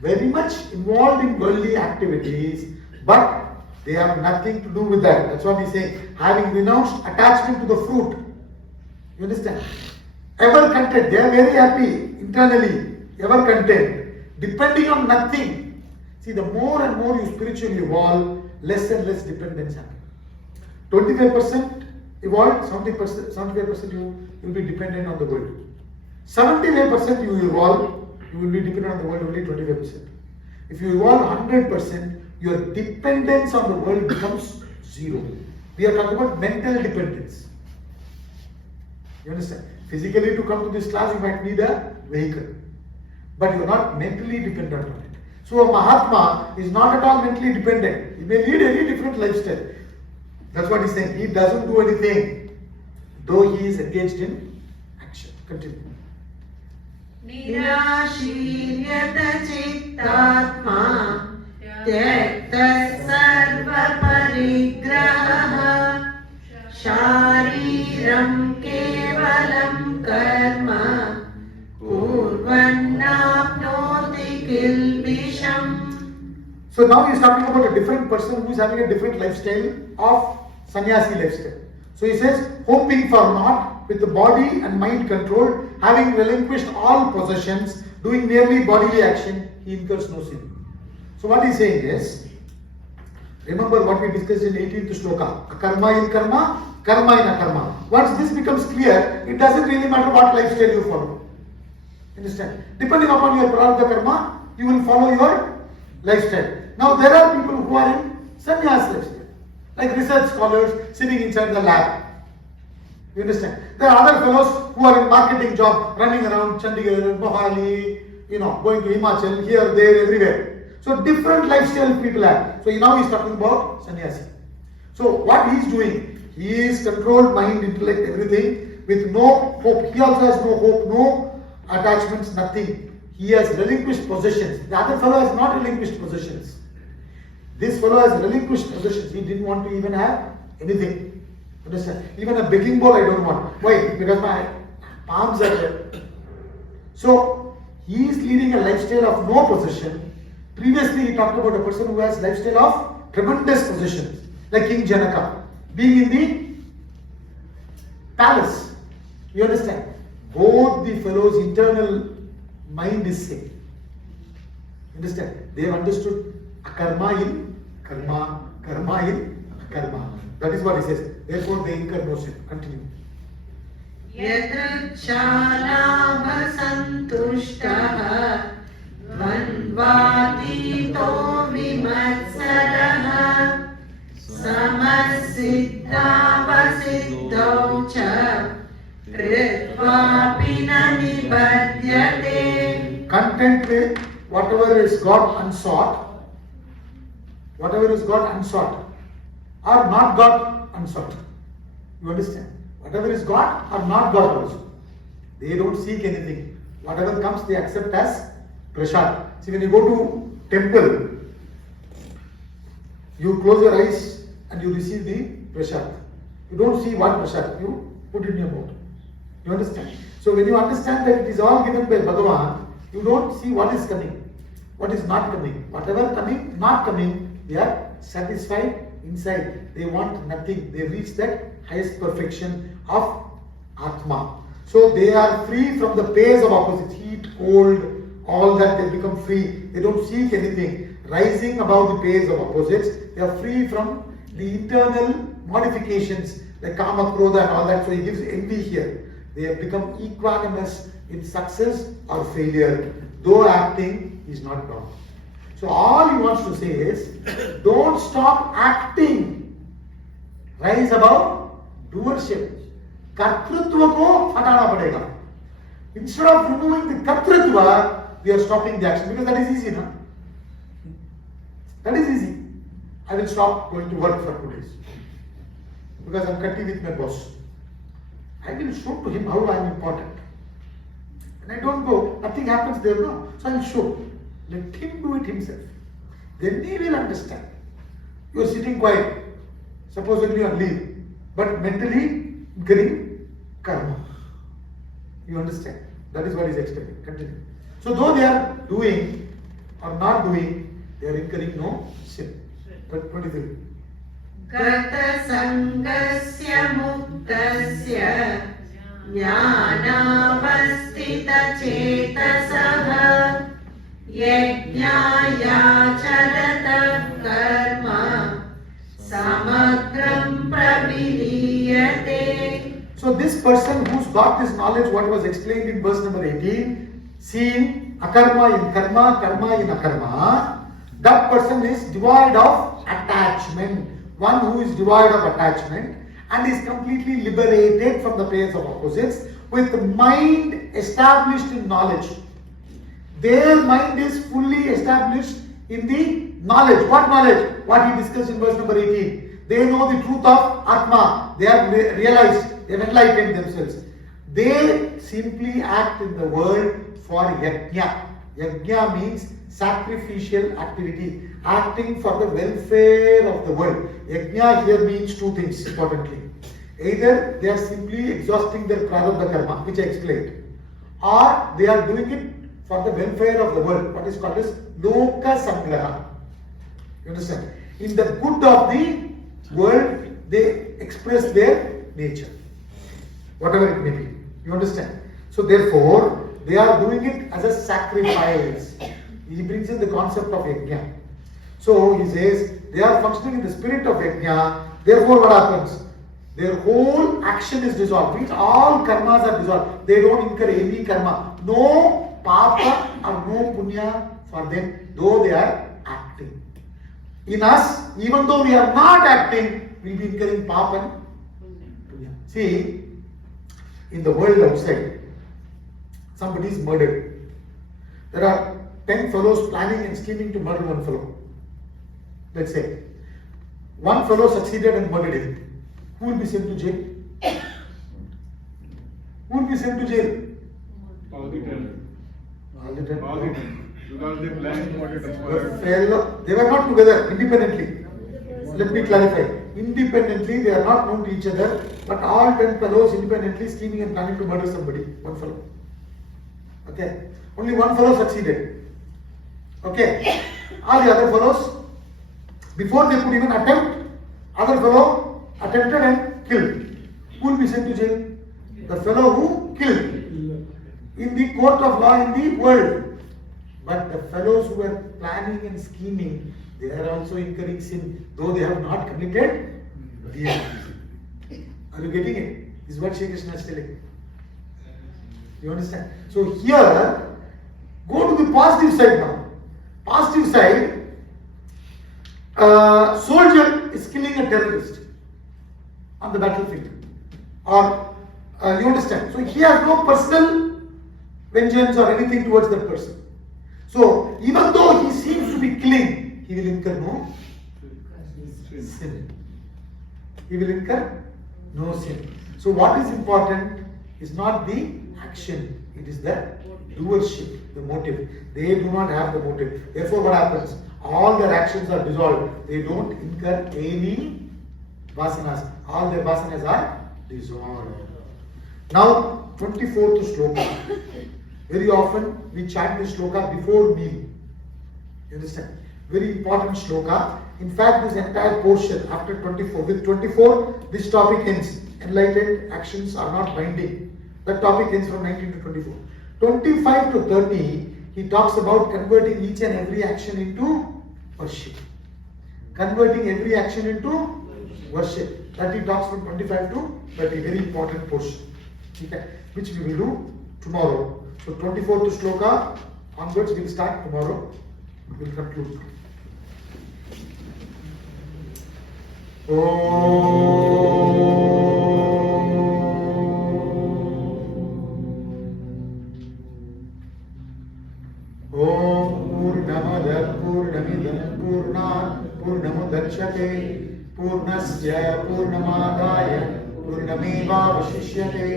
very much involved in worldly activities, but they have nothing to do with that. That's what he's saying. Having renounced attachment to the fruit. You understand? Ever content. They are very happy internally. Ever content. Depending on nothing. See, the more and more you spiritually evolve, less and less dependence happens. 25% evolved, 75% you will be dependent on the world. 75% you evolve, you will be dependent on the world only 25%. If you evolve 100%, your dependence on the world becomes zero. We are talking about mental dependence. You understand? Physically, to come to this class, you might need a vehicle, but you are not mentally dependent on it. So a Mahatma is not at all mentally dependent. He may lead any different lifestyle. That's what he's saying. He doesn't do anything, though he is engaged in action. Continue. निराशीर्यत चित्तात्मा त्यक्तः सर्वपरिग्रहः शारीरं केवलं कर्म कुर्वन्नाप्नोति किल्बिषम्. So now he is talking about a different person who is having a different lifestyle of sannyasi lifestyle. So he says, hoping for naught, with the body and mind controlled, having relinquished all possessions, doing merely bodily action, he incurs no sin. So what he is saying is, remember what we discussed in 18th shloka, karma in karma, karma in akarma. Once this becomes clear, it doesn't really matter what lifestyle you follow. Understand? Depending upon your prarabdha karma, you will follow your lifestyle. Now there are people who are in sannyas lifestyle, like research scholars sitting inside the lab. You understand? There are other fellows who are in marketing job, running around Chandigarh, Mohali, going to Himachal, here, there, everywhere. So different lifestyle people have. So now he's talking about sannyasi. So what he's doing, he is controlled mind, intellect, everything, with no hope. He also has no hope, no attachments, nothing. He has relinquished possessions. The other fellow has not relinquished possessions. This fellow has relinquished possessions. He didn't want to even have anything. Understand? Even a begging bowl I don't want. Why? Because my palms are there. So he is leading a lifestyle of no possession. Previously he talked about a person who has lifestyle of tremendous possessions, like King Janaka, being in the palace. You understand? Both the fellows' internal mind is same. Understand? They have understood akarma in karma, karma in akarma. That is what he says. Therefore, they incur no sin. Continue. यदृच्छालाभसन्तुष्टः द्वन्द्वातीतो विमत्सरः समसिद्धावसिद्धौ च कृत्वापि न निबध्यते. Content with whatever is got unsought, whatever is got unsought, or not got unsought. You understand? Whatever is got or not got also. They don't seek anything. Whatever comes, they accept as prasad. See, when you go to temple, you close your eyes and you receive the prasad. You don't see what prasad, you put it in your mouth. You understand? So when you understand that it is all given by Bhagavan, you don't see what is coming, what is not coming. Whatever coming, not coming, they are satisfied inside. They want nothing. They reach that highest perfection of Atma. So they are free from the pains of opposites, heat, cold, all that. They become free. They don't seek anything. Rising above the pains of opposites, they are free from the internal modifications like kama, krodha and all that. So he gives envy here. They have become equanimous in success or failure, though acting is not wrong. So all he wants to say is, don't stop acting. Rise above doership. Kartrutva ko hatana padega. Instead of removing the kartrutva, we are stopping the action because that is easy, no? That is easy. I will stop going to work for 2 days because I am cutting with my boss. I will show to him how I am important. And I don't go, nothing happens there, no. So I will show. Let him do it himself. Then he will understand. You are sitting quiet, supposedly on leave, but mentally getting karma. You understand? That is what is explaining. Continue. So though they are doing or not doing, they are incurring no sin. 23. Gata sangasya muktasya jnanavastita chetasaha yajnaya charata karma samagram praviliyate. So this person who's got this knowledge, what was explained in verse number 18, seeing akarma in karma, karma in akarma, that person is devoid of attachment. One who is devoid of attachment and is completely liberated from the pairs of opposites with the mind established in knowledge. Their mind is fully established in the knowledge. What knowledge? What he discussed in verse number 18. They know the truth of Atma. They have realized, they have enlightened themselves. They simply act in the world for yajna. Yajna means sacrificial activity, acting for the welfare of the world. Yajna here means two things importantly. Either they are simply exhausting their prarabdha karma, which I explained, or they are doing it for the welfare of the world, what is called as loka sangraha. You understand? In the good of the world, they express their nature, whatever it may be. You understand? So therefore, they are doing it as a sacrifice. He brings in the concept of yajna. So he says, they are functioning in the spirit of yajna. Therefore what happens? Their whole action is dissolved. Means all karmas are dissolved. They don't incur any karma. No papa or no punya for them, though they are acting. In us, even though we are not acting, we will be incurring papa and punya. See, in the world outside, somebody is murdered. There are 10 fellows planning and scheming to murder one fellow. Let's say. One fellow succeeded and murdered him. Who will be sent to jail? Who will be sent to jail? All the 10. All the 10. All the 10. Because they planned what it The was. fellow, they were not together independently. Let me clarify. Independently, they are not known to each other, but all 10 fellows independently scheming and planning to murder somebody. One fellow. Okay. Only one fellow succeeded. Okay. All the other fellows, before they could even attempt, other fellow attempted and killed. Who will be sent to jail? The fellow who killed. In the court of law in the world. But the fellows who were planning and scheming, they are also incurring sin, though they have not committed the act. Are you getting it? This is what Shri Krishna is telling. You understand? So here, go to the positive side now. Positive side, soldier is killing a terrorist on the battlefield. Or, you understand? So he has no personal vengeance or anything towards that person. So, even though he seems to be killing, he will incur no sin. He will incur no sin. So, what is important is not the action, it is the doership, the motive. They do not have the motive. Therefore, what happens? All their actions are dissolved. They don't incur any vasanas. All their vasanas are dissolved. Now, 24th sloka. Very often we chant this sloka before meal. You understand? Very important sloka. In fact, this entire portion after 24, with 24, this topic ends. Enlightened actions are not binding. That topic ends from 19 to 24. 25 to 30, he talks about converting each and every action into worship. Converting every action into worship. That he talks from 25 to 30. Very important portion. Okay? Which we will do tomorrow. So 24th sloka onwards we will start tomorrow. will conclude. पूर्णमुदच्यते पूर्णस्य पूर्णमादाय पूर्णमेवावशिष्यते।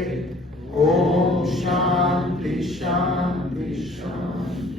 ओम शांति शांति शांति।